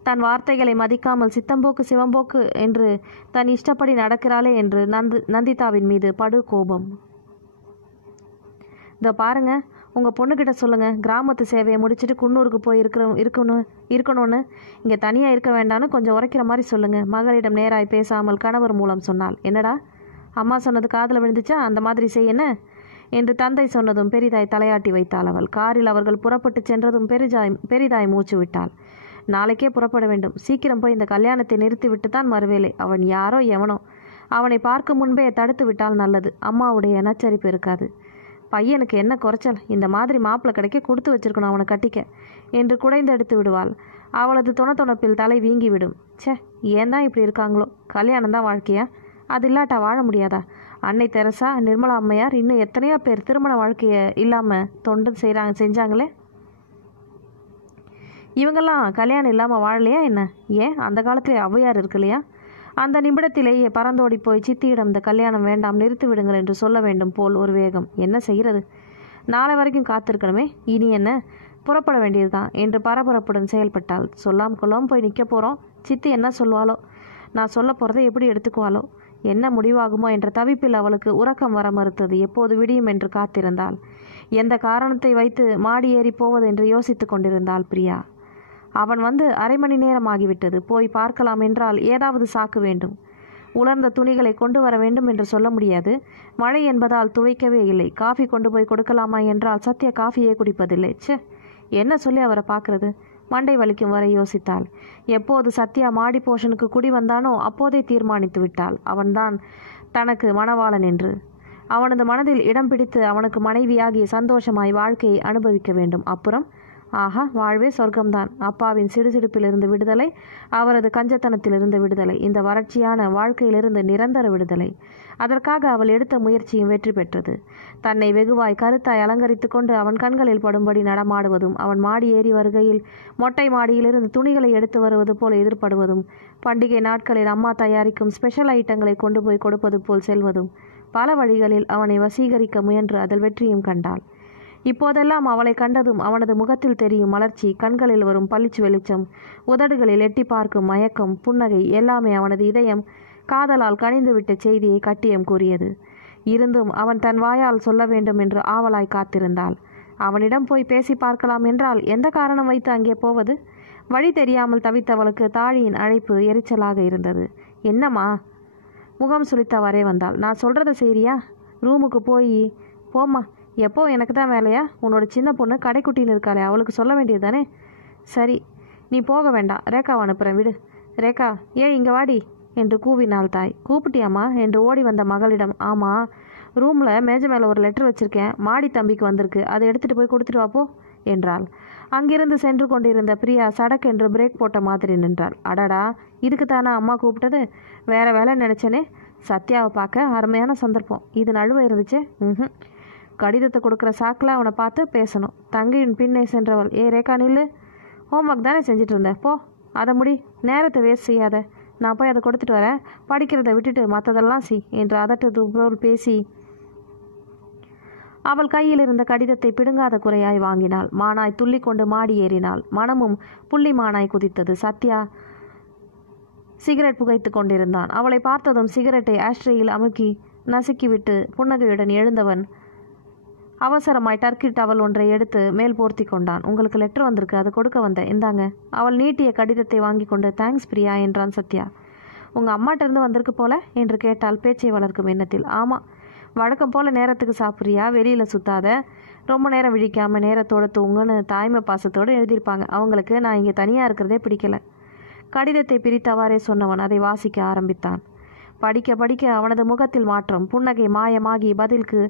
தன் வார்த்தைகளை மதிக்காமல் சித்தம்போக்கு சிவம்போக்கு என்று தன் இஷ்டப்படி நடக்கிறாளே என்று நந்திதாவின் மீது படு கோபம். இதோ பாருங்க, உங்கள் பொண்ணுக்கிட்ட சொல்லுங்கள், கிராமத்து சேவையை முடிச்சுட்டு குன்னூருக்கு போய் இருக்கணும்னு இங்கே தனியாக இருக்க வேண்டான்னு கொஞ்சம் உரைக்கிற மாதிரி சொல்லுங்கள். மகளிடம் நேராய் பேசாமல் கணவர் மூலம் சொன்னாள். என்னடா, அம்மா சொன்னது காதில் விழுந்துச்சா? அந்த மாதிரி செய்யன என்று தந்தை சொன்னதும் பெரிதாய் தலையாட்டி வைத்தாள் அவள். காரில் அவர்கள் புறப்பட்டு சென்றதும் பெரிதாய் மூச்சு விட்டாள். நாளைக்கே புறப்பட வேண்டும். சீக்கிரம் போய் இந்த கல்யாணத்தை நிறுத்திவிட்டு தான் மறுவேளை. அவன் யாரோ எவனோ, அவனை பார்க்கும் முன்பே தடுத்து விட்டால் நல்லது. அம்மாவுடைய நச்சரிப்பு இருக்காது. பையனுக்கு என்ன குறைச்சல், இந்த மாதிரி மாப்பிள்ளை கிடைக்க கொடுத்து வச்சிருக்கணும் அவனை கட்டிக்க என்று குடைந்து எடுத்து விடுவாள். அவளது துணப்பில் தலை வீங்கிவிடும். ச்சே, ஏன் தான் இப்படி இருக்காங்களோ. கல்யாணம் தான் வாழ்க்கையா? அது இல்லாட்டா வாழ முடியாதா? அன்னை தெரசா, நிர்மலா அம்மையார், இன்னும் எத்தனையோ பேர் திருமண வாழ்க்கையை இல்லாமல் தொண்டு செஞ்சாங்களே. இவங்கெல்லாம் கல்யாணம் இல்லாமல் வாழலையா என்ன? ஏன் அந்த காலத்திலே ஔவையார் இருக்கலையா? அந்த நிமிடத்திலேயே பறந்தோடி போய் சித்தியிடம் இந்த கல்யாணம் வேண்டாம், நிறுத்தி விடுங்கள் என்று சொல்ல வேண்டும் போல் ஒரு வேகம். என்ன செய்கிறது? நாளை வரைக்கும் காத்திருக்கணுமே, இனி என்ன, புறப்பட வேண்டியதுதான் என்று பரபரப்புடன் செயல்பட்டாள். சொல்லாம் கொள்ளாம போய் நிற்க போகிறோம். சித்தி என்ன சொல்வாளோ, நான் சொல்ல போகிறதை எப்படி எடுத்துக்குவாளோ, என்ன முடிவாகுமோ என்ற தவிப்பில் அவளுக்கு உறக்கம் வர மறுத்தது. எப்போது விடியும் என்று காத்திருந்தாள். எந்த காரணத்தை வைத்து மாடி ஏறி போவது என்று யோசித்து கொண்டிருந்தாள் பிரியா. அவன் வந்து அரை மணி நேரம் ஆகிவிட்டது. போய் பார்க்கலாம் என்றால் ஏதாவது சாக்கு வேண்டும். உலர்ந்த துணிகளை கொண்டு வர வேண்டும் என்று சொல்ல முடியாது. மழை என்பதால் துவைக்கவே இல்லை. காஃபி கொண்டு போய் கொடுக்கலாமா என்றால் சத்யா காஃபியே குடிப்பதில்லை. ச்சே, என்ன சொல்லி அவரை பார்க்கறது? மண்டை வலிக்கும் வரை யோசித்தாள். எப்போது சத்யா மாடி போஷனுக்கு குடி வந்தானோ அப்போதே தீர்மானித்து விட்டாள், அவன்தான் தனக்கு மணவாளன் என்று. அவனது மனதில் இடம் பிடித்து அவனுக்கு மனைவியாகி சந்தோஷமாய் வாழ்க்கையை அனுபவிக்க வேண்டும். அப்புறம் ஆஹா, வாழ்வே சொர்க்கம்தான். அப்பாவின் சிடுசிடுப்பிலிருந்து விடுதலை, அவரது கஞ்சத்தனத்திலிருந்து விடுதலை, இந்த வறட்சியான வாழ்க்கையிலிருந்து நிரந்தர விடுதலை. அதற்காக அவள் எடுத்த முயற்சியும் வெற்றி பெற்றது. தன்னை வெகுவாய் கருத்தாய் அலங்கரித்து கொண்டு அவன் கண்களில் படும்படி நடமாடுவதும், அவன் மாடி ஏறி வருகையில் மொட்டை மாடியிலிருந்து துணிகளை எடுத்து வருவது போல் எதிர்படுவதும், பண்டிகை நாட்களில் அம்மா தயாரிக்கும் ஸ்பெஷல் ஐட்டங்களை கொண்டு போய் கொடுப்பது போல் செல்வதும், பல வழிகளில் அவனை வசீகரிக்க முயன்று அதில் வெற்றியும் கண்டாள். இப்போதெல்லாம் அவளை கண்டதும் அவனது முகத்தில் தெரியும் மலர்ச்சி, கண்களில் வரும் பளிச்சு வெளிச்சம், உதடுகளில் எட்டி பார்க்கும் மயக்கம், புன்னகை எல்லாமே அவனது இதயம் காதலால் கனிந்துவிட்ட செய்தியை கட்டியம் கூறியது. இருந்தும் அவன் தன் வாயால் சொல்ல வேண்டும் என்று ஆவலாய் காத்திருந்தாள். அவனிடம் போய் பேசி பார்க்கலாம் என்றால் எந்த காரணம் வைத்து அங்கே போவது? வழி தெரியாமல் தவித்தவளுக்கு தாழியின் அழைப்பு எரிச்சலாக இருந்தது. என்னம்மா? முகம் சுளித்தவரே வந்தாள். நான் சொல்கிறத செய்றியா? ரூமுக்கு போய் போம்மா. எப்போ எனக்கு தான் வேலையா? உன்னோட சின்ன பொண்ணு கடைக்குட்டின்னு இருக்காளே, அவளுக்கு சொல்ல வேண்டியது தானே? சரி, நீ போக வேண்டாம், ரேகாவை அனுப்புகிறேன், விடு. ரேகா, ஏன் இங்கே வாடி என்று கூவினாள் தாய். கூப்பிட்டியாம்மா என்று ஓடி வந்த மகளிடம், ஆமாம், ரூமில் மேஜை மேலே ஒரு லெட்டர் வச்சுருக்கேன், மாடி தம்பிக்கு வந்திருக்கு, அதை எடுத்துகிட்டு போய் கொடுத்துட்டு வாப்போ என்றாள். அங்கிருந்து சென்று கொண்டிருந்த பிரியா சடக்கென்று பிரேக் போட்ட மாதிரி நின்றாள். அடடா, இதுக்கு தானே அம்மா கூப்பிட்டது? வேறு வேலை நினச்சேனே. சத்யாவை பார்க்க அருமையான சந்தர்ப்பம். இது நழுவ இருந்துச்சே. கடிதத்தை கொடுக்குற சாக்கில் அவனை பார்த்து பேசணும். தங்கையின் பின்னே சென்றவள், ஏ ரேகா நில்லு, ஹோம்ஒர்க் தானே செஞ்சுட்டு இருந்தேன், போ அதை முடி, நேரத்தை வேஸ்ட் செய்யாத, நான் போய் அதை கொடுத்துட்டு வரேன், படிக்கிறதை விட்டுட்டு மற்றதெல்லாம் செய் என்று அதட்டது போல் பேசி அவள் கையில் இருந்த கடிதத்தை பிடுங்காத குறையாய் வாங்கினாள். மானாய் துள்ளி கொண்டு மாடி ஏறினாள். மனமும் புள்ளி மானாய் குதித்தது. சத்யா சிகரெட் புகைத்து கொண்டிருந்தான். அவளை பார்த்ததும் சிகரெட்டை ஆஷ்ட்ரேயில் அமுக்கி நசுக்கிவிட்டு புன்னகையுடன் எழுந்தவன் அவசரமாய் டர்க்கி டவல் ஒன்றை எடுத்து மேல் போர்த்தி கொண்டான். உங்களுக்கு லெட்டர் வந்திருக்கு, அதை கொடுக்க வந்தேன், இந்தாங்க. அவள் நீட்டிய கடிதத்தை வாங்கி கொண்டு தேங்க்ஸ் பிரியா என்றான் சத்யா. உங்கள் அம்மாட்டிருந்து வந்திருக்கு போல என்று கேட்டால் பேச்சை வளர்க்கும் எண்ணத்தில். ஆமாம், வழக்கம் போல் நேரத்துக்கு சாப்பிட்றியா, வெளியில் சுத்தாத, ரொம்ப நேரம் விழிக்காமல் நேரத்தோடு தூங்குன்னு தாய்மை பாசத்தோடு எழுதியிருப்பாங்க. அவங்களுக்கு நான் இங்கே தனியாக இருக்கிறதே பிடிக்கல. கடிதத்தை பிரித்தவாறே சொன்னவன் அதை வாசிக்க ஆரம்பித்தான். படிக்க படிக்க அவனது முகத்தில் மாற்றம், புன்னகை மாயமாகி பதிலுக்கு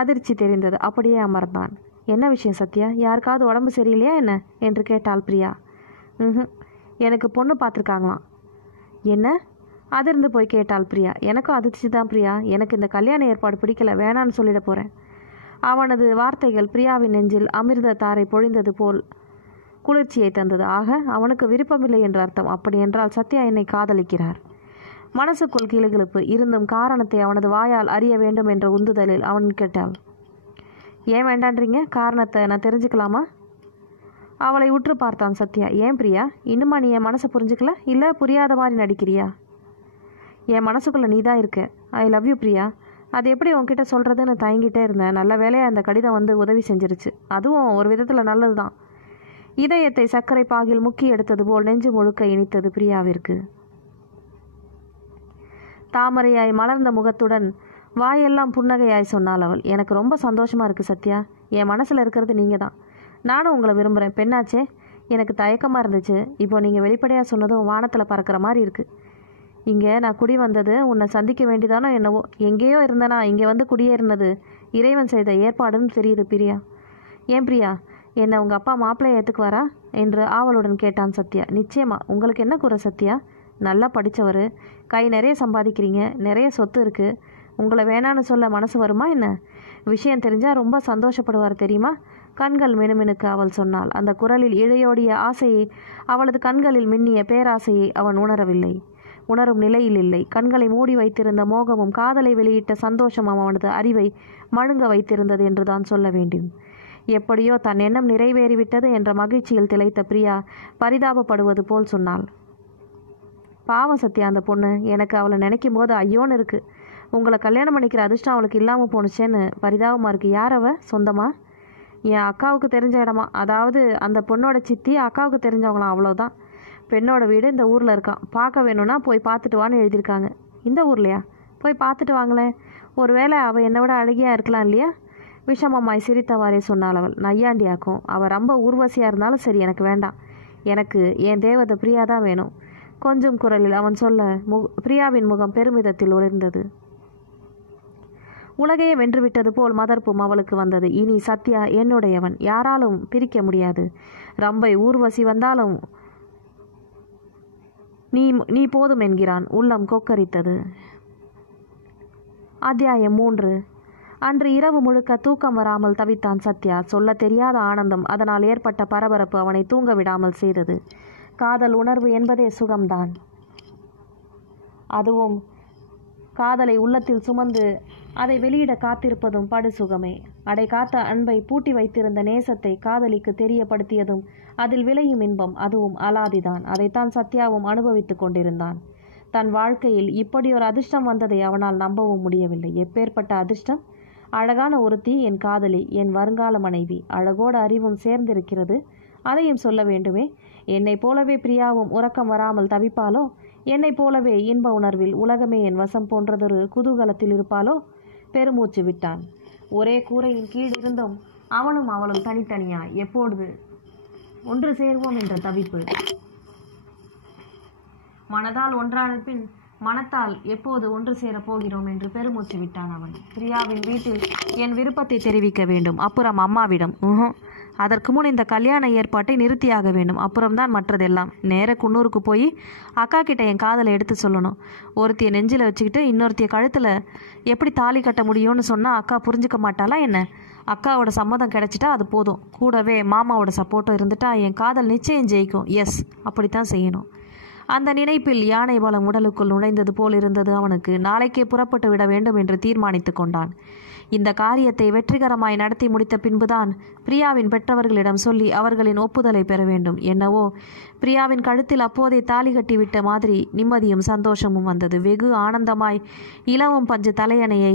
அதிர்ச்சி தெரிந்தது. அப்படியே அமர்ந்தான். என்ன விஷயம் சத்யா? யாருக்காவது உடம்பு சரியில்லையா என்ன என்று கேட்டாள் பிரியா. எனக்கு பொண்ணு பார்த்துருக்காங்களாம். என்ன? அதிர்ந்து போய் கேட்டாள் பிரியா. எனக்கும் அதிர்ச்சி தான் பிரியா. எனக்கு இந்த கல்யாண ஏற்பாடு பிடிக்கல, வேணான்னு சொல்லிட போகிறேன். அவனது வார்த்தைகள் பிரியாவின் நெஞ்சில் அமிர்த தாரை பொழிந்தது போல் குளிர்ச்சியை தந்தது. ஆக அவனுக்கு விருப்பமில்லை என்று அர்த்தம். அப்படி என்றால் சத்யா என்னை காதலிக்கிறார். மனசுக்குள் கிளுகிழுப்பு இருந்தும் காரணத்தை அவனது வாயால் அறிய வேண்டும் என்ற உந்துதலில் அவன் கேட்டாள். ஏன் வேண்டான்றீங்க? காரணத்தை நான் தெரிஞ்சுக்கலாமா? அவளை உற்று பார்த்தான் சத்யா. ஏன் பிரியா, இன்னுமா நீ என் மனசை புரிஞ்சுக்கல? இல்லை புரியாத மாதிரி நடிக்கிறியா? என் மனசுக்குள்ளே நீ தான் இருக்க. I love you Priya. அது எப்படி உன்கிட்ட சொல்கிறதுன்னு தயங்கிட்டே இருந்தேன். நல்ல வேலையாக அந்த கடிதம் வந்து உதவி செஞ்சிருச்சு. அதுவும் ஒரு விதத்தில் நல்லது தான். இதயத்தை சர்க்கரை பாகில் முக்கி எடுத்தது போல் நெஞ்சு முழுக்க இனித்தது பிரியாவிற்கு. தாமரையாய் மலர்ந்த முகத்துடன் வாயெல்லாம் புன்னகையாய் சொன்னாள் அவள். எனக்கு ரொம்ப சந்தோஷமாக இருக்குது சத்யா. என் மனசில் இருக்கிறது நீங்கள் தான். நானும் உங்களை விரும்புகிறேன். பெண்ணாச்சே. எனக்கு தயக்கமாக இருந்துச்சு. இப்போ நீங்கள் வெளிப்படையாக சொன்னதும் வானத்தில் பறக்கிற மாதிரி இருக்குது. இங்கே நான் குடி வந்தது உன்னை சந்திக்க வேண்டிதானோ என்னவோ. எங்கேயோ இருந்தனா இங்கே வந்து குடியேறினது இறைவன் செய்த ஏற்பாடுன்னு தெரியுது பிரியா. ஏன் பிரியா, என்னை உங்கள் அப்பா மாப்பிள்ளையை ஏற்றுக்குவாரா என்று ஆவலுடன் கேட்டான் சத்யா. நிச்சயமா. உங்களுக்கு என்ன குறை சத்யா? நல்லா படித்தவர், கை நிறைய சம்பாதிக்கிறீங்க, நிறைய சொத்து இருக்குது. உங்களை வேணான்னு சொல்ல மனசு வருமா என்ன? விஷயம் தெரிஞ்சால் ரொம்ப சந்தோஷப்படுவார் தெரியுமா? கண்கள் மினுமினுக்கு அவள் சொன்னாள். அந்த குரலில் இழையோடிய ஆசையை, அவளது கண்களில் மின்னிய பேராசையை அவன் உணரவில்லை. உணரும் நிலையில் இல்லை. கண்களை மூடி வைத்திருந்த மோகமும் காதலை வெளியிட்ட சந்தோஷமும் அவனது அறிவை மழுங்க வைத்திருந்தது என்றுதான் சொல்ல வேண்டும். எப்படியோ தன் எண்ணம் நிறைவேறிவிட்டது என்ற மகிழ்ச்சியில் திளைத்த பிரியா பரிதாபப்படுவது போல் சொன்னாள். பாவம் சத்யா அந்த பொண்ணு. எனக்கு அவளை நினைக்கும் போது ஐயோன்னு இருக்குது. உங்களை கல்யாணம் பண்ணிக்கிற அதிர்ஷ்டம் அவளுக்கு இல்லாமல் போணுச்சேன்னு பரிதாபமாக இருக்குது. யார் அவ? சொந்தமா? என் அக்காவுக்கு தெரிஞ்ச இடமா. அதாவது அந்த பொண்ணோட சித்தி அக்காவுக்கு தெரிஞ்சவங்களாம், அவ்வளோதான். பெண்ணோட வீடு இந்த ஊரில் இருக்கான். பார்க்க வேணும்னா போய் பார்த்துட்டு வான்னு எழுதியிருக்காங்க. இந்த ஊர்லையா? போய் பார்த்துட்டு வாங்களேன். ஒருவேளை அவள் என்னை விட அழகியாக இருக்கலாம் இல்லையா? விஷமமாய் சிரித்தவாறே சொன்னாள் அவள். நையாண்டியாக்கும். அவள் ரொம்ப ஊர்வசியாக இருந்தாலும் சரி, எனக்கு வேண்டாம். எனக்கு என் தேவதை பிரியா தான் வேணும். கொஞ்சம் குரலில் அவன் சொல்ல பிரியாவின் முகம் பெருமிதத்தில் ஒளிர்ந்தது. உலகையே வென்றுவிட்டது போல் மதர்ப்பும் அவளுக்கு வந்தது. இனி சத்யா என்னுடையவன், யாராலும் பிரிக்க முடியாது. ரம்பை ஊர்வசி வந்தாலும் நீ போதும் என்கிறான். உள்ளம் கொக்கரித்தது. அத்தியாயம் 3. அன்று இரவு முழுக்க தூக்கம் வராமல் தவித்தான் சத்யா. சொல்ல தெரியாத ஆனந்தம், அதனால் ஏற்பட்ட பரபரப்பு அவனை தூங்க விடாமல் செய்தது. காதல் உணர்வு என்பதே சுகம்தான். அதுவும் காதலை உள்ளத்தில் சுமந்து அதை வெளியிட காத்திருப்பதும் படு சுகமே. அடை காத்த அன்பை பூட்டி வைத்திருந்த நேசத்தை காதலிக்கு தெரியப்படுத்தியதும் அதில் விளையும் இன்பம், அதுவும் அலாதிதான். அதைத்தான் சத்யாவும் அனுபவித்துக் கொண்டிருந்தான். தன் வாழ்க்கையில் இப்படி ஒரு அதிர்ஷ்டம் வந்ததை அவனால் நம்பவும் முடியவில்லை. எப்பேற்பட்ட அதிர்ஷ்டம்! அழகான ஒருத்தி, என் காதலி, என் வருங்கால மனைவி. அழகோடு அறிவும் சேர்ந்திருக்கிறது. அதையும் சொல்ல வேண்டுமே. என்னை போலவே பிரியாவும் உறக்கம் வராமல் தவிப்பாளோ? என்னை போலவே இன்ப உணர்வில் உலகமே என் வசம் போன்றதொரு குதூகலத்தில் இருப்பாளோ? பெருமூச்சு விட்டான். ஒரே கூரையின் கீழ் இருந்தும் அவனும் அவளும் தனித்தனியாய் எப்பொழுது ஒன்று சேர்வோம் என்ற தவிப்பு. மனதால் ஒன்றான பின் மனத்தால் எப்போது ஒன்று சேரப் போகிறோம் என்று பெருமூச்சு விட்டான் அவன். பிரியாவின் வீட்டில் என் விருப்பத்தை தெரிவிக்க வேண்டும். அப்புறம் அம்மாவிடம். அதற்கு முன் இந்த கல்யாண ஏற்பாட்டை நிறுத்தியாக வேண்டும். அப்புறம்தான் மற்றதெல்லாம். நேர குன்னூருக்கு போய் அக்கா கிட்ட என் காதலை எடுத்து சொல்லணும். ஒருத்தியை நெஞ்சில் வச்சுக்கிட்டு இன்னொருத்திய கழுத்தில் எப்படி தாலி கட்ட முடியும்னு சொன்னால் அக்கா புரிஞ்சுக்க மாட்டாளா என்ன? அக்காவோட சம்மதம் கிடைச்சிட்டா அது போதும். கூடவே மாமாவோட சப்போர்ட்டும் இருந்துட்டா என் காதல் நிச்சயம் ஜெயிக்கும். எஸ், அப்படித்தான் செய்யணும். அந்த நினைப்பில் யானை பலம் உடலுக்குள் நுழைந்தது போல் இருந்தது அவனுக்கு. நாளைக்கே புறப்பட்டு விட வேண்டும் என்று தீர்மானித்து கொண்டான். இந்த காரியத்தை வெற்றிகரமாய் நடத்தி முடித்த பின்புதான் பிரியாவின் பெற்றவர்களிடம் சொல்லி அவர்களின் ஒப்புதலை பெற வேண்டும். என்னவோ பிரியாவின் கழுத்தில் அப்போதே தாலி கட்டிவிட்ட மாதிரி நிம்மதியும் சந்தோஷமும் வந்தது. வெகு ஆனந்தமாய் இலவம் பஞ்சு தலையணையை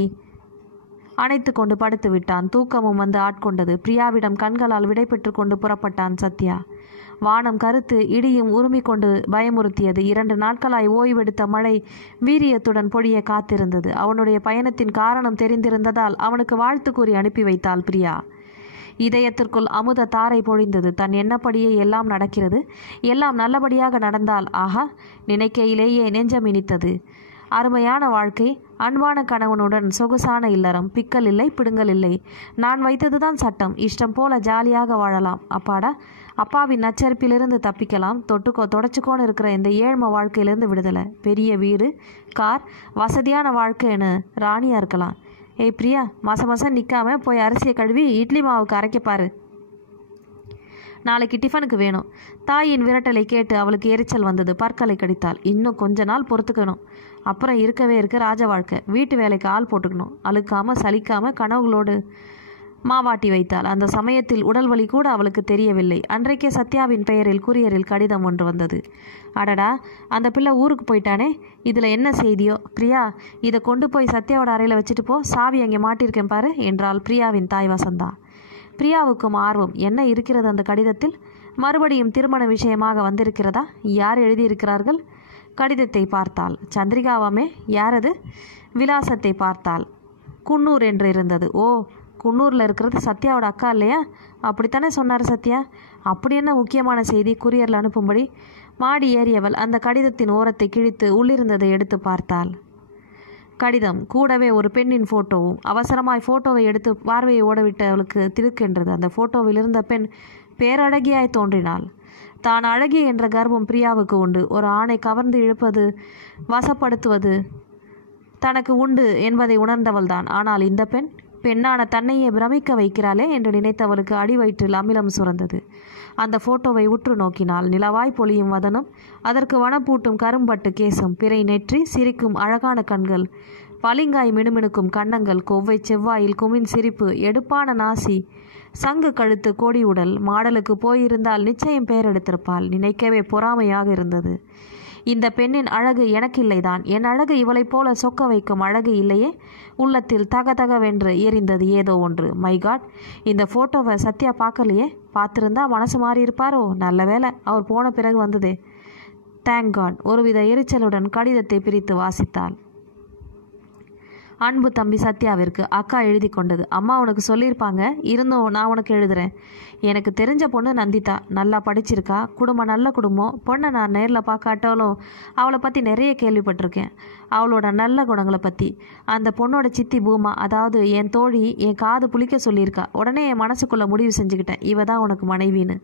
அணைத்து கொண்டு படுத்து விட்டான். தூக்கமும் வந்து ஆட்கொண்டது. பிரியாவிடம் கண்களால் விடை பெற்று கொண்டு புறப்பட்டான் சத்யா. வானம் கருத்து இடியும் உருமி கொண்டு பயமுறுத்தியது. 2 நாட்களாய் ஓய்வெடுத்த மழை வீரியத்துடன் பொழிய காத்திருந்தது. அவனுடைய பயணத்தின் காரணம் தெரிந்திருந்ததால் அவனுக்கு வாழ்த்து கூறி அனுப்பி வைத்தாள் பிரியா. இதயத்திற்குள் அமுத தாரை பொழிந்தது. தன் எண்ணப்படியே எல்லாம் நடக்கிறது. எல்லாம் நல்லபடியாக நடந்தால் ஆஹா, நினைக்கையிலேயே நெஞ்சம் இனித்தது. அருமையான வாழ்க்கை, அன்பான கணவனுடன் சொகுசான இல்லறம், பிக்கல் இல்லை, பிடுங்கல் இல்லை. நான் வைத்ததுதான் சட்டம். இஷ்டம் போல ஜாலியாக வாழலாம். அப்பாடா, அப்பாவின் நச்சரிப்பிலிருந்து தப்பிக்கலாம். தொடச்சிக்கோன்னு இருக்கிற இந்த ஏழ்மை வாழ்க்கையிலிருந்து விடுதலை. பெரிய வீடு, கார், வசதியான வாழ்க்கைன்னு ராணியாக இருக்கலாம். ஏய் பிரியா, மாசம் நிற்காம போய் அரிசியை கழுவி இட்லி மாவுக்கு அரைக்கப்பாரு. நாளைக்கு டிஃபனுக்கு வேணும். தாயின் விரட்டலை கேட்டு அவளுக்கு எரிச்சல் வந்தது. பற்களை கடித்தாள். இன்னும் கொஞ்ச நாள் பொறுத்துக்கணும். அப்புறம் இருக்கவே இருக்க ராஜ வாழ்க்கை. வீட்டு வேலைக்கு ஆள் போட்டுக்கணும். அழுக்காமல் சலிக்காமல் கனவுகளோடு மாவாட்டி வைத்தாள். அந்த சமயத்தில் உடல் வலி கூட அவளுக்கு தெரியவில்லை. அன்றைக்கே சத்யாவின் பெயரில் கூரியரில் கடிதம் ஒன்று வந்தது. அடடா, அந்த பிள்ளை ஊருக்கு போயிட்டானே, இதில் என்ன செய்தியோ. பிரியா, இதை கொண்டு போய் சத்யாவோட அறையில் வச்சுட்டு போ. சாவி அங்கே மாட்டியிருக்கேன் பாரு என்றாள் பிரியாவின் தாய் வசந்தா. பிரியாவுக்கும் ஆர்வம். என்ன இருக்கிறது அந்த கடிதத்தில்? மறுபடியும் திருமண விஷயமாக வந்திருக்கிறதா? யார் எழுதியிருக்கிறார்கள்? கடிதத்தை பார்த்தாள். சந்திரிகாவாமே. யாரது? விலாசத்தை பார்த்தாள். குன்னூர் என்று இருந்தது. ஓ, குன்னூரில் இருக்கிறது சத்யாவோட அக்கா இல்லையா? அப்படித்தானே சொன்னார் சத்யா. அப்படி என்ன முக்கியமான செய்தி? கூரியரில் அனுப்பும்படி மாடி ஏறியவள் அந்த கடிதத்தின் ஓரத்தை கிழித்து உள்ளிருந்ததை எடுத்து பார்த்தாள். கடிதம் கூடவே ஒரு பெண்ணின் ஃபோட்டோவும். அவசரமாய் ஃபோட்டோவை எடுத்து பார்வையை ஓடவிட்டு அவளுக்கு திடுக்கென்றது. அந்த ஃபோட்டோவில் இருந்த பெண் பேரழகியாய் தோன்றினாள். தான் அழகி என்ற கர்வம் பிரியாவுக்கு உண்டு. ஒரு ஆணை கவர்ந்து இழுப்பது, வசப்படுத்துவது தனக்கு உண்டு என்பதை உணர்ந்தவள்தான். ஆனால் இந்த பெண்ணான தன்னையே பிரமிக்க வைக்கிறாளே என்று நினைத்தவளுக்கு அடிவயிற்றில் அமிலம் சுரந்தது. அந்த ஃபோட்டோவை உற்று நோக்கினாள். நிலவாய் பொழியும் வதனம், அதற்கு வனப்பூட்டும் கரும்பட்டு கேசம், பிறை நெற்றி, சிரிக்கும் அழகான கண்கள், பளிங்காய் மினுமினுக்கும் கன்னங்கள், கொவ்வை செவ்வாயில் குமின் சிரிப்பு, எடுப்பான நாசி, சங்கு கழுத்து, கோடி உடல். மாடலுக்கு போயிருந்தால் நிச்சயம் பெயர் எடுத்திருப்பாள். நினைக்கவே பொறாமையாக இருந்தது. இந்த பெண்ணின் அழகு எனக்கு இல்லைதான். என் அழகு இவளைப் போல சொக்க வைக்கும் அழகு இல்லையே. உள்ளத்தில் தகதகவென்று எரிந்தது ஏதோ ஒன்று. மைகாட், இந்த ஃபோட்டோவை சத்யா பார்க்கலையே. பார்த்துருந்தா மனசு மாறி இருப்பாரோ? நல்ல வேலை, அவர் போன பிறகு வந்ததே. Thank God. ஒருவித எரிச்சலுடன் கடிதத்தை பிரித்து வாசித்தாள். அன்பு தம்பி சத்யாவிற்கு. அக்கா எழுதி கொண்டது. அம்மா உனக்கு சொல்லியிருப்பாங்க, இருந்தும் நான் உனக்கு எழுதுகிறேன். எனக்கு தெரிஞ்ச பொண்ணு நந்திதா. நல்லா படிச்சிருக்கா. குடும்பம் நல்ல குடும்பம். பொண்ணை நான் நேரில் பார்க்காட்டாலும் அவளை பற்றி நிறைய கேள்விப்பட்டிருக்கேன். அவளோட நல்ல குணங்களை பற்றி. அந்த பொண்ணோட சித்தி பூமா, அதாவது என் தோழி, என் காது புளிக்க சொல்லியிருக்கா. உடனே என் மனசுக்குள்ளே முடிவு செஞ்சுக்கிட்டேன், இவ தான் உனக்கு மனைவின்னு.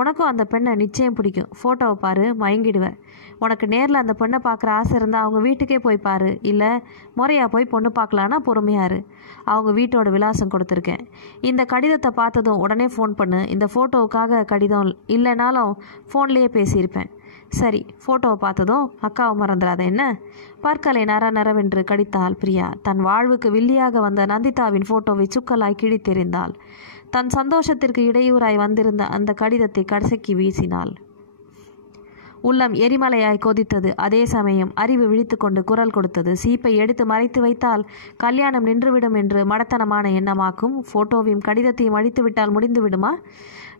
உனக்கும் அந்த பெண்ணை நிச்சயம் பிடிக்கும். ஃபோட்டோவை பாரு, மயங்கிடுவேன். உனக்கு நேரில் அந்த பெண்ணை பார்க்குற ஆசை இருந்தால் அவங்க வீட்டுக்கே போய் பாரு. இல்லை முறையாக போய் பொண்ணு பார்க்கலான்னா பொறுமையாரு. அவங்க வீட்டோட விலாசம் கொடுத்துருக்கேன். இந்த கடிதத்தை பார்த்ததும் உடனே ஃபோன் பண்ணு. இந்த ஃபோட்டோவுக்காக கடிதம் இல்லைனாலும் ஃபோன்லேயே பேசியிருப்பேன். சரி, ஃபோட்டோவை பார்த்ததும் அக்காவை மறந்துடாத என்ன? பற்களை நரவென்று கடித்தாள் பிரியா. தன் வாழ்வுக்கு வில்லியாக வந்த நந்திதாவின் ஃபோட்டோவை சுக்கலாய் கிழித்தெறிந்தாள். தன் சந்தோஷத்திற்கு இடையூறாய் வந்திருந்த அந்த கடிதத்தை கடைசிக்கு வீசினாள். உள்ளம் எரிமலையாய் கொதித்தது. அதே சமயம் அறிவு விழித்து கொண்டு குரல் கொடுத்தது. சீப்பை எடுத்து மறைத்து வைத்தால் கல்யாணம் நின்றுவிடும் என்று மடத்தனமான எண்ணமாக்கும். ஃபோட்டோவையும் கடிதத்தையும் அடித்து விட்டால் முடிந்து விடுமா?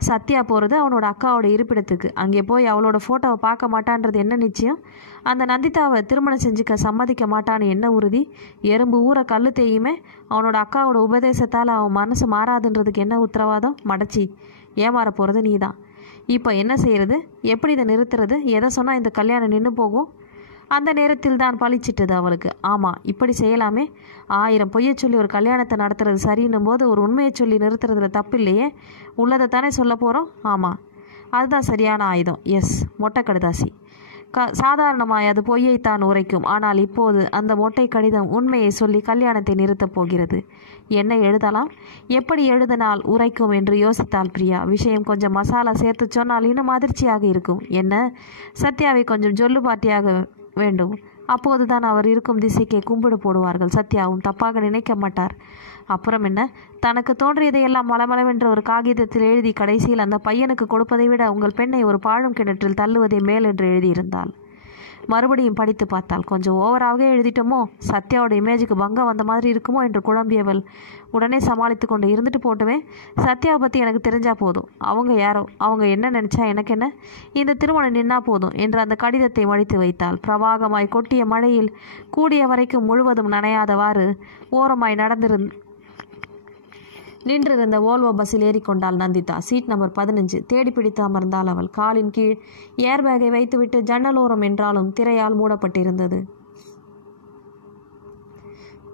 சத்யா போகிறது அவனோட அக்காவோட இருப்பிடத்துக்கு. அங்கே போய் அவளோட ஃபோட்டோவை பார்க்க மாட்டான்றது என்ன நிச்சயம்? அந்த நந்திதாவை திருமணம் செஞ்சுக்க சம்மதிக்க மாட்டான்னு என்ன உறுதி? எறும்பு ஊற கல்லு தேயுமே. அவனோட அக்காவோட உபதேசத்தால் அவன் மனசு மாறாதுன்றதுக்கு என்ன உத்தரவாதம்? மடச்சி, ஏமாற போகிறது நீ தான். இப்போ என்ன செய்கிறது? எப்படி இதை நிறுத்துறது? எதை சொன்னால் இந்த கல்யாணம் நின்று போகும்? அந்த நேரத்தில் தான் பழிச்சிட்டது அவளுக்கு. ஆமாம், இப்படி செய்யலாமே. 1000 பொய்யை சொல்லி ஒரு கல்யாணத்தை நடத்துறது சரின்னும் போது ஒரு உண்மையை சொல்லி நிறுத்துறதுல தப்பு இல்லையே. உள்ளதை தானே சொல்ல போகிறோம். ஆமாம், அதுதான் சரியான ஆயுதம். எஸ், மொட்டை கடுதாசி. சாதாரணமாய் அது பொய்யைத்தான் உரைக்கும். ஆனால் இப்போது அந்த மொட்டை கடிதம் உண்மையை சொல்லி கல்யாணத்தை நிறுத்தப் போகிறது. என்ன எழுதலாம்? எப்படி எழுதினால் உரைக்கும் என்று யோசித்தாள் பிரியா. விஷயம் கொஞ்சம் மசாலா சேர்த்து சொன்னால் இன்னும் அதிர்ச்சியாக இருக்கும். என்ன? சத்யாவை கொஞ்சம் ஜொல்லு பாட்டியாக வேண்டும். அப்போதுதான் அவர் இருக்கும் திசைக்கே கும்பிடு போடுவார்கள். சத்யாவும் தப்பாக நினைக்க மாட்டார். அப்புறம் என்ன? தனக்கு தோன்றியதையெல்லாம் மலமளவென்ற ஒரு காகிதத்தில் எழுதி கடைசியில் அந்த பையனுக்கு கொடுப்பதை விட உங்கள் பெண்ணை ஒரு பாழும் கிணற்றில் தள்ளுவதே மேல் என்று எழுதியிருந்தாள். மறுபடியும் படித்து பார்த்தாள். கொஞ்சம் ஓவராகவே எழுதிட்டோமோ? சத்யாவோட இமேஜுக்கு பங்கம் வந்த மாதிரி இருக்குமோ என்று குழம்பியவள் உடனே சமாளித்து கொண்டு இருந்துட்டு போட்டுமே. சத்யாவை பற்றி எனக்கு தெரிஞ்சால் போதும். அவங்க யாரோ, அவங்க என்ன நினச்சா எனக்கு என்ன? இந்த திருமணம் நின்னா போதும் என்று அந்த கடிதத்தை மடித்து வைத்தாள். பிரவாகமாய் கொட்டிய மழையில் கூடிய வரைக்கும் முழுவதும் நனையாதவாறு ஓரமாய் நின்றிருந்த ஓல்வோ பஸ்ஸில் ஏறிக்கொண்டாள் நந்திதா. Seat number 15. தேடி பிடித்து அமர்ந்தாள் அவள். காலின் கீழ் ஏர்பேக்கை வைத்துவிட்டு ஜன்னலோரம் என்றாலும் திரையால் மூடப்பட்டிருந்தது.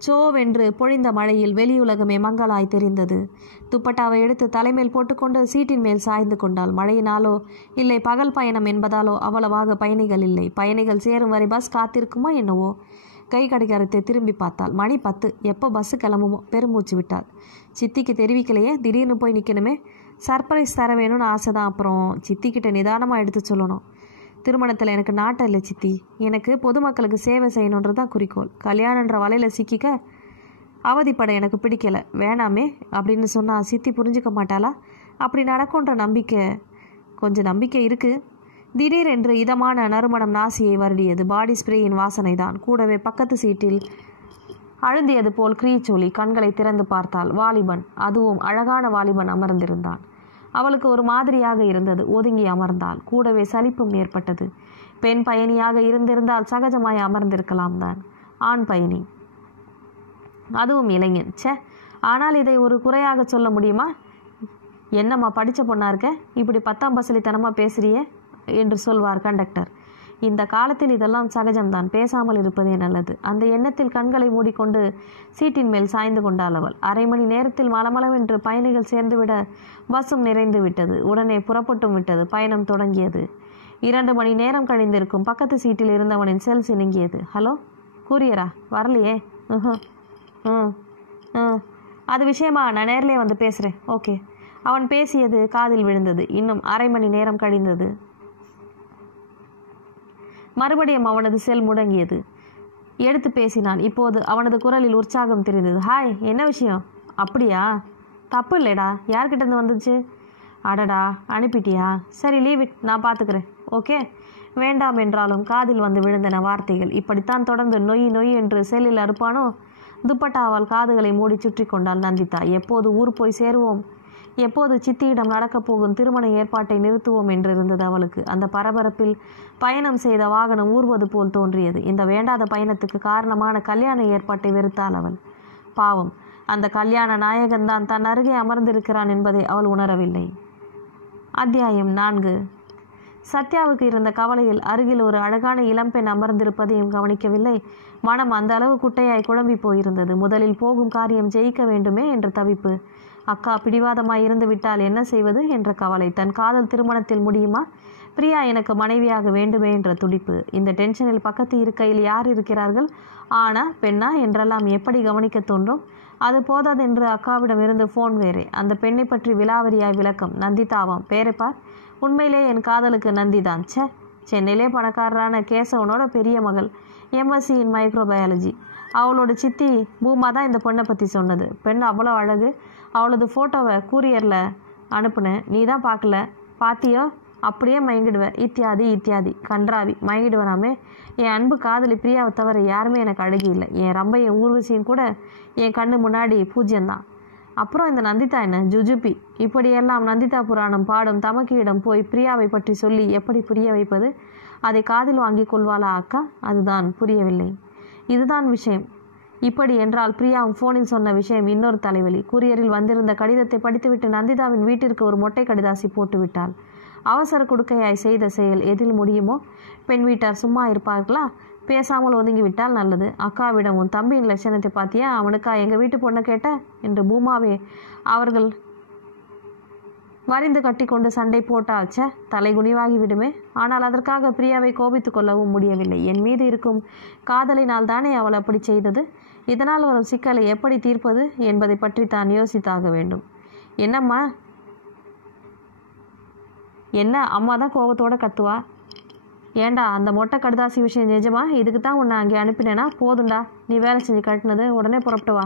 சோவென்று பொழிந்த மழையில் வெளியுலகமே மங்களாய் தெரிந்தது. துப்பட்டாவை எடுத்து தலைமேல் போட்டுக்கொண்டு சீட்டின் மேல் சாய்ந்து கொண்டாள். மழையினாலோ இல்லை பகல் பயணம் என்பதாலோ அவ்வளவாக பயணிகள் இல்லை. பயணிகள் சேரும் வரை பஸ் காத்திருக்குமோ என்னவோ. கை கடிகாரத்தை திரும்பி பார்த்தாள். மணி 10. எப்போ பஸ்ஸு கிளம்புமோ. பெருமூச்சு விட்டாள். சித்திக்கு தெரிவிக்கலையே, திடீர்னு போய் நிற்கணுமே. சர்ப்ரைஸ் தர வேணும்னு ஆசை தான். அப்புறம் சித்திக்கிட்ட நிதானமாக எடுத்து சொல்லணும். திருமணத்தில் எனக்கு நாட்டம் இல்லை சித்தி. எனக்கு பொதுமக்களுக்கு சேவை செய்யணுன்றது தான் குறிக்கோள். கல்யாணன்ற வலையில் சிக்கிக்க அவதிப்பட எனக்கு பிடிக்கலை. வேணாமே அப்படின்னு சொன்னால் சித்தி புரிஞ்சுக்க மாட்டாளா? அப்படி நடக்கும்ன்ற கொஞ்சம் நம்பிக்கை இருக்குது. திடீரென்று இதமான நறுமணம் நாசியை வருடியது. பாடி ஸ்ப்ரேயின் வாசனை தான். கூடவே பக்கத்து சீட்டில் அழுந்தியது போல் கிரீச்சொலி. கண்களை திறந்து பார்த்தாள். வாலிபன், அதுவும் அழகான வாலிபன் அமர்ந்திருந்தான். அவளுக்கு ஒரு மாதிரியாக இருந்தது. ஒதுங்கி அமர்ந்தாள். கூடவே சலிப்பும் ஏற்பட்டது. பெண் பயணியாக இருந்திருந்தால் சகஜமாய் அமர்ந்திருக்கலாம் தான். ஆண் பயணி, அதுவும் இளைஞன். ஆனால் இதை ஒரு குறையாக சொல்ல முடியுமா? என்னம்மா படித்த பொண்ணா இருக்க, இப்படி 10ஆம் பசலித்தனமாக பேசுறியே என்று சொல்வார் கண்டக்டர். இந்த காலத்தில் இதெல்லாம் சகஜம்தான். பேசாமல் இருப்பதே நல்லது. அந்த எண்ணத்தில் கண்களை மூடிக்கொண்டு சீட்டின் மேல் சாய்ந்து கொண்டாள் அவள். அரை மணி நேரத்தில் மலமளவென்று பயணிகள் சேர்ந்துவிட பஸ்ஸும் நிறைந்து விட்டது. உடனே புறப்பட்டும் விட்டது. பயணம் தொடங்கியது. 2 மணி நேரம் கழிந்திருக்கும். பக்கத்து சீட்டில் இருந்தவனின் செல் சினுங்கியது. ஹலோ, கூரியரா? வரலையே. அது விஷயமா நான் நேரிலே வந்து பேசுகிறேன். ஓகே. அவன் பேசியது காதில் விழுந்தது. இன்னும் அரை மணி நேரம் கழிந்தது. மறுபடியும் அவனது செல் முடங்கியது. எடுத்து பேசினான். இப்போது அவனது குரலில் உற்சாகம் தெரிந்தது. ஹாய், என்ன விஷயம்? அப்படியா? தப்பு இல்லைடா. யார்கிட்டேருந்து வந்துச்சு? அடடா, அனுப்பிட்டியா? சரி, லீவ் இட், நான் பார்த்துக்கிறேன். ஓகே. வேண்டாம் என்றாலும் காதில் வந்து விழுந்தன வார்த்தைகள். இப்படித்தான் தொடர்ந்து நொய் நொய் என்று செல்லில் அறுப்பானோ? துப்பட்டாவால் காதுகளை மூடி சுற்றி கொண்டாள் நந்திதா. எப்போது ஊர் போய் சேருவோம், எப்போது சித்தியிடம் நடக்கப் போகும் திருமண ஏற்பாட்டை நிறுத்துவோம் என்றிருந்தது அவளுக்கு. அந்த பரபரப்பில் பயணம் செய்த வாகனம் ஊர்வது போல் தோன்றியது. இந்த வேண்டாத பயணத்துக்கு காரணமான கல்யாண ஏற்பாட்டை வெறுத்தாள் அவள். பாவம், அந்த கல்யாண நாயகன்தான் தன் அருகே அமர்ந்திருக்கிறான் என்பதை அவள் உணரவில்லை. அத்தியாயம் 4. சத்யாவுக்கு இருந்த கவலையில் அருகில் ஒரு அழகான இளம்பெண் அமர்ந்திருப்பதையும் கவனிக்கவில்லை. மனம் அந்த அளவு குட்டையாய் குழம்பி போயிருந்தது. முதலில் போகும் காரியம் ஜெயிக்க வேண்டுமே என்ற தவிப்பு. அக்கா பிடிவாதமாய் இருந்து விட்டால் என்ன செய்வது என்ற கவலை. தன் காதல் திருமணத்தில் முடியுமா? பிரியா எனக்கு மனைவியாக வேண்டுமே என்ற துடிப்பு. இந்த டென்ஷனில் பக்கத்து இருக்கையில் யார் இருக்கிறார்கள்? ஆனா பெண்ணா என்றெல்லாம் எப்படி கவனிக்க தோன்றும்? அது போதாதென்று அக்காவிடம் இருந்து ஃபோன் வேறே. அந்த பெண்ணை பற்றி விலாவரியாய் விளக்கம். நந்திதாவாம். பேரைப்பார். உண்மையிலே என் காதலுக்கு நந்திதான். சென்னையிலே பணக்காரரான கேசவனோட பெரிய மகள். எம்எஸ்சி இன் மைக்ரோபயாலஜி. அவளோட சித்தி பூமா தான் இந்த பொண்ணை பற்றி சொன்னது. பெண் அவ்வளோ அழகு. அவளது ஃபோட்டோவை கூரியரில் அனுப்புனேன். நீ தான் பார்க்கல. பாத்தியோ? அப்படியே மயங்கிடுவேன். இத்தியாதி இத்தியாதி. கன்றாவி. மயங்கிடுவேனாமே. என் அன்பு காதலி பிரியாவை தவிர யாருமே எனக்கு அழகி இல்லை. என் ரம்பையும் ஊர்வசியும் கூட என் கண்ணு முன்னாடி பூஜ்யந்தான். அப்புறம் இந்த நந்திதா என்ன ஜுஜுபி. இப்படியெல்லாம் நந்திதா புராணம் பாடும் தமக்கியிடம் போய் பிரியாவை பற்றி சொல்லி எப்படி புரிய வைப்பது? அதை காதில் வாங்கி கொள்வாளா அக்கா? அதுதான் புரியவில்லை. இதுதான் விஷயம். இப்படி என்றால் பிரியாவும் ஃபோனில் சொன்ன விஷயம் இன்னொரு தலைவலி. கூரியரில் வந்திருந்த கடிதத்தை படித்துவிட்டு நந்திதாவின் வீட்டிற்கு ஒரு மொட்டை கடிதாசி போட்டுவிட்டாள். அவசர குடுக்கையாய் செய்த செயல் எதில் முடியுமோ? பெண் வீட்டார் சும்மா இருப்பார்களா? பேசாமல் ஒதுங்கிவிட்டால் நல்லது. அக்காவிடம் உன் தம்பியின் லட்சணத்தை பார்த்தியா? அவனுக்கா எங்கள் வீட்டு பொண்ணை கேட்ட என்று பூமாவே அவர்கள் வரிந்து கட்டி கொண்டு சண்டை போட்டால் தலை குனிவாகி விடுமே. ஆனால் அதற்காக பிரியாவை கோபித்து கொள்ளவும் முடியவில்லை. என் மீது இருக்கும் காதலினால் தானே அவள் அப்படி செய்தது. இதனால் வரும் சிக்கலை எப்படி தீர்ப்பது என்பதை பற்றி தான் யோசித்தாக வேண்டும். என்னம்மா? என்ன அம்மா தான் கோபத்தோடு கத்துவா? ஏண்டா, அந்த மொட்டை கடுதாசி விஷயம் நிஜமா? இதுக்கு தான் உன்னை அங்கே அனுப்பினேனா? போதுண்டா, நீ வேலை செஞ்சு கட்டினது, உடனே புறப்பட்டு வா.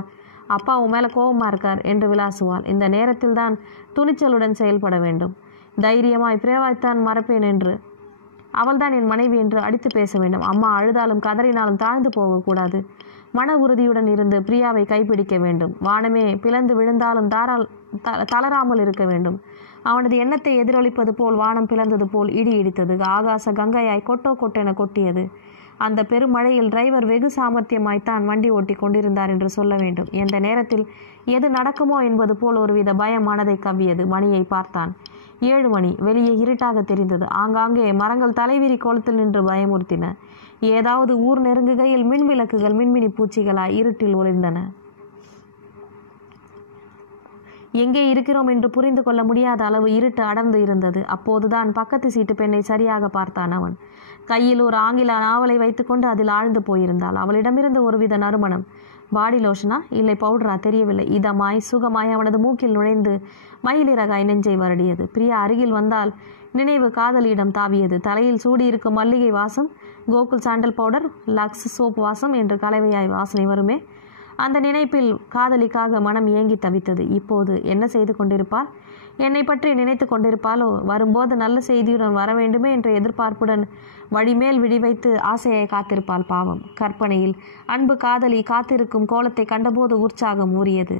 அப்பா உன் மேலே கோபமாக இருக்கார் என்று விளாசுவாள். இந்த நேரத்தில் தான் துணிச்சலுடன் செயல்பட வேண்டும். தைரியமாய் பிரியாவைத்தான் மறப்பேன் என்று, அவள்தான் என் மனைவி என்று அடித்து பேச வேண்டும். அம்மா அழுதாலும் கதறினாலும் தாழ்ந்து போகக்கூடாது. மன உறுதியுடன் இருந்து பிரியாவை கைப்பிடிக்க வேண்டும். வானமே பிளந்து விழுந்தாலும் தளராமல் இருக்க வேண்டும். அவனது எண்ணத்தை எதிரொலிப்பது போல் வானம் பிளந்தது போல் இடி இடித்தது. ஆகாச கங்கையாய் கொட்டோ கொட்டென கொட்டியது. அந்த பெருமழையில் டிரைவர் வெகு சாமர்த்தியமாய்த்தான் வண்டி ஓட்டி கொண்டிருந்தார் என்று சொல்ல வேண்டும். எந்த நேரத்தில் எது நடக்குமோ என்பது போல் ஒருவித பயம் மனதை கவ்வியது. மணியை பார்த்தான். 7 மணி. வெளியே இருட்டாக தெரிந்தது. ஆங்காங்கே மரங்கள் தலைவிரி கோலத்தில் நின்று பயமுறுத்தின. ஏதாவது ஊர் நெருங்குகையில் மின்விளக்குகள் மின்மினி பூச்சிகளாய் இருட்டில் ஒளிர்ந்தன. எங்கே இருக்கிறோம் என்று புரிந்து கொள்ள முடியாத அளவு இருட்டு அடர்ந்து இருந்தது. அப்போதுதான் பக்கத்து சீட்டு பெண்ணை சரியாக பார்த்தான் அவன். கையில் ஒரு ஆங்கில நாவலை வைத்துக்கொண்டு அதில் ஆழ்ந்து போயிருந்தாள். அவளிடமிருந்து ஒருவித நறுமணம். பாடி லோஷனா இல்லை பவுடரா தெரியவில்லை. இதமாய் சுகமாய் அவனது மூக்கில் நுழைந்து மயிலிறகாய் நெஞ்சை வருடியது. பிரியா அருகில் வந்தால் நினைவு காதலியிடம் தாவியது. தலையில் சூடியிருக்கும் மல்லிகை வாசம், Gokul sandal powder, Lux soap வாசம் என்று கலவையாய் வாசனை வருமே. அந்த நினைப்பில் காதலிக்காக மனம் ஏங்கி தவித்தது. இப்போது என்ன செய்து கொண்டிருப்பாள்? என்னை பற்றி நினைத்து கொண்டிருப்பாளோ? வரும்போது நல்ல செய்தியுடன் வர வேண்டுமே என்ற எதிர்பார்ப்புடன் வழிமேல் விழி வைத்து ஆசையை காத்திருப்பாள். பாவம். கற்பனையில் அன்பு காதலி காத்திருக்கும் கோலத்தை கண்டபோது உற்சாகம் ஊறியது.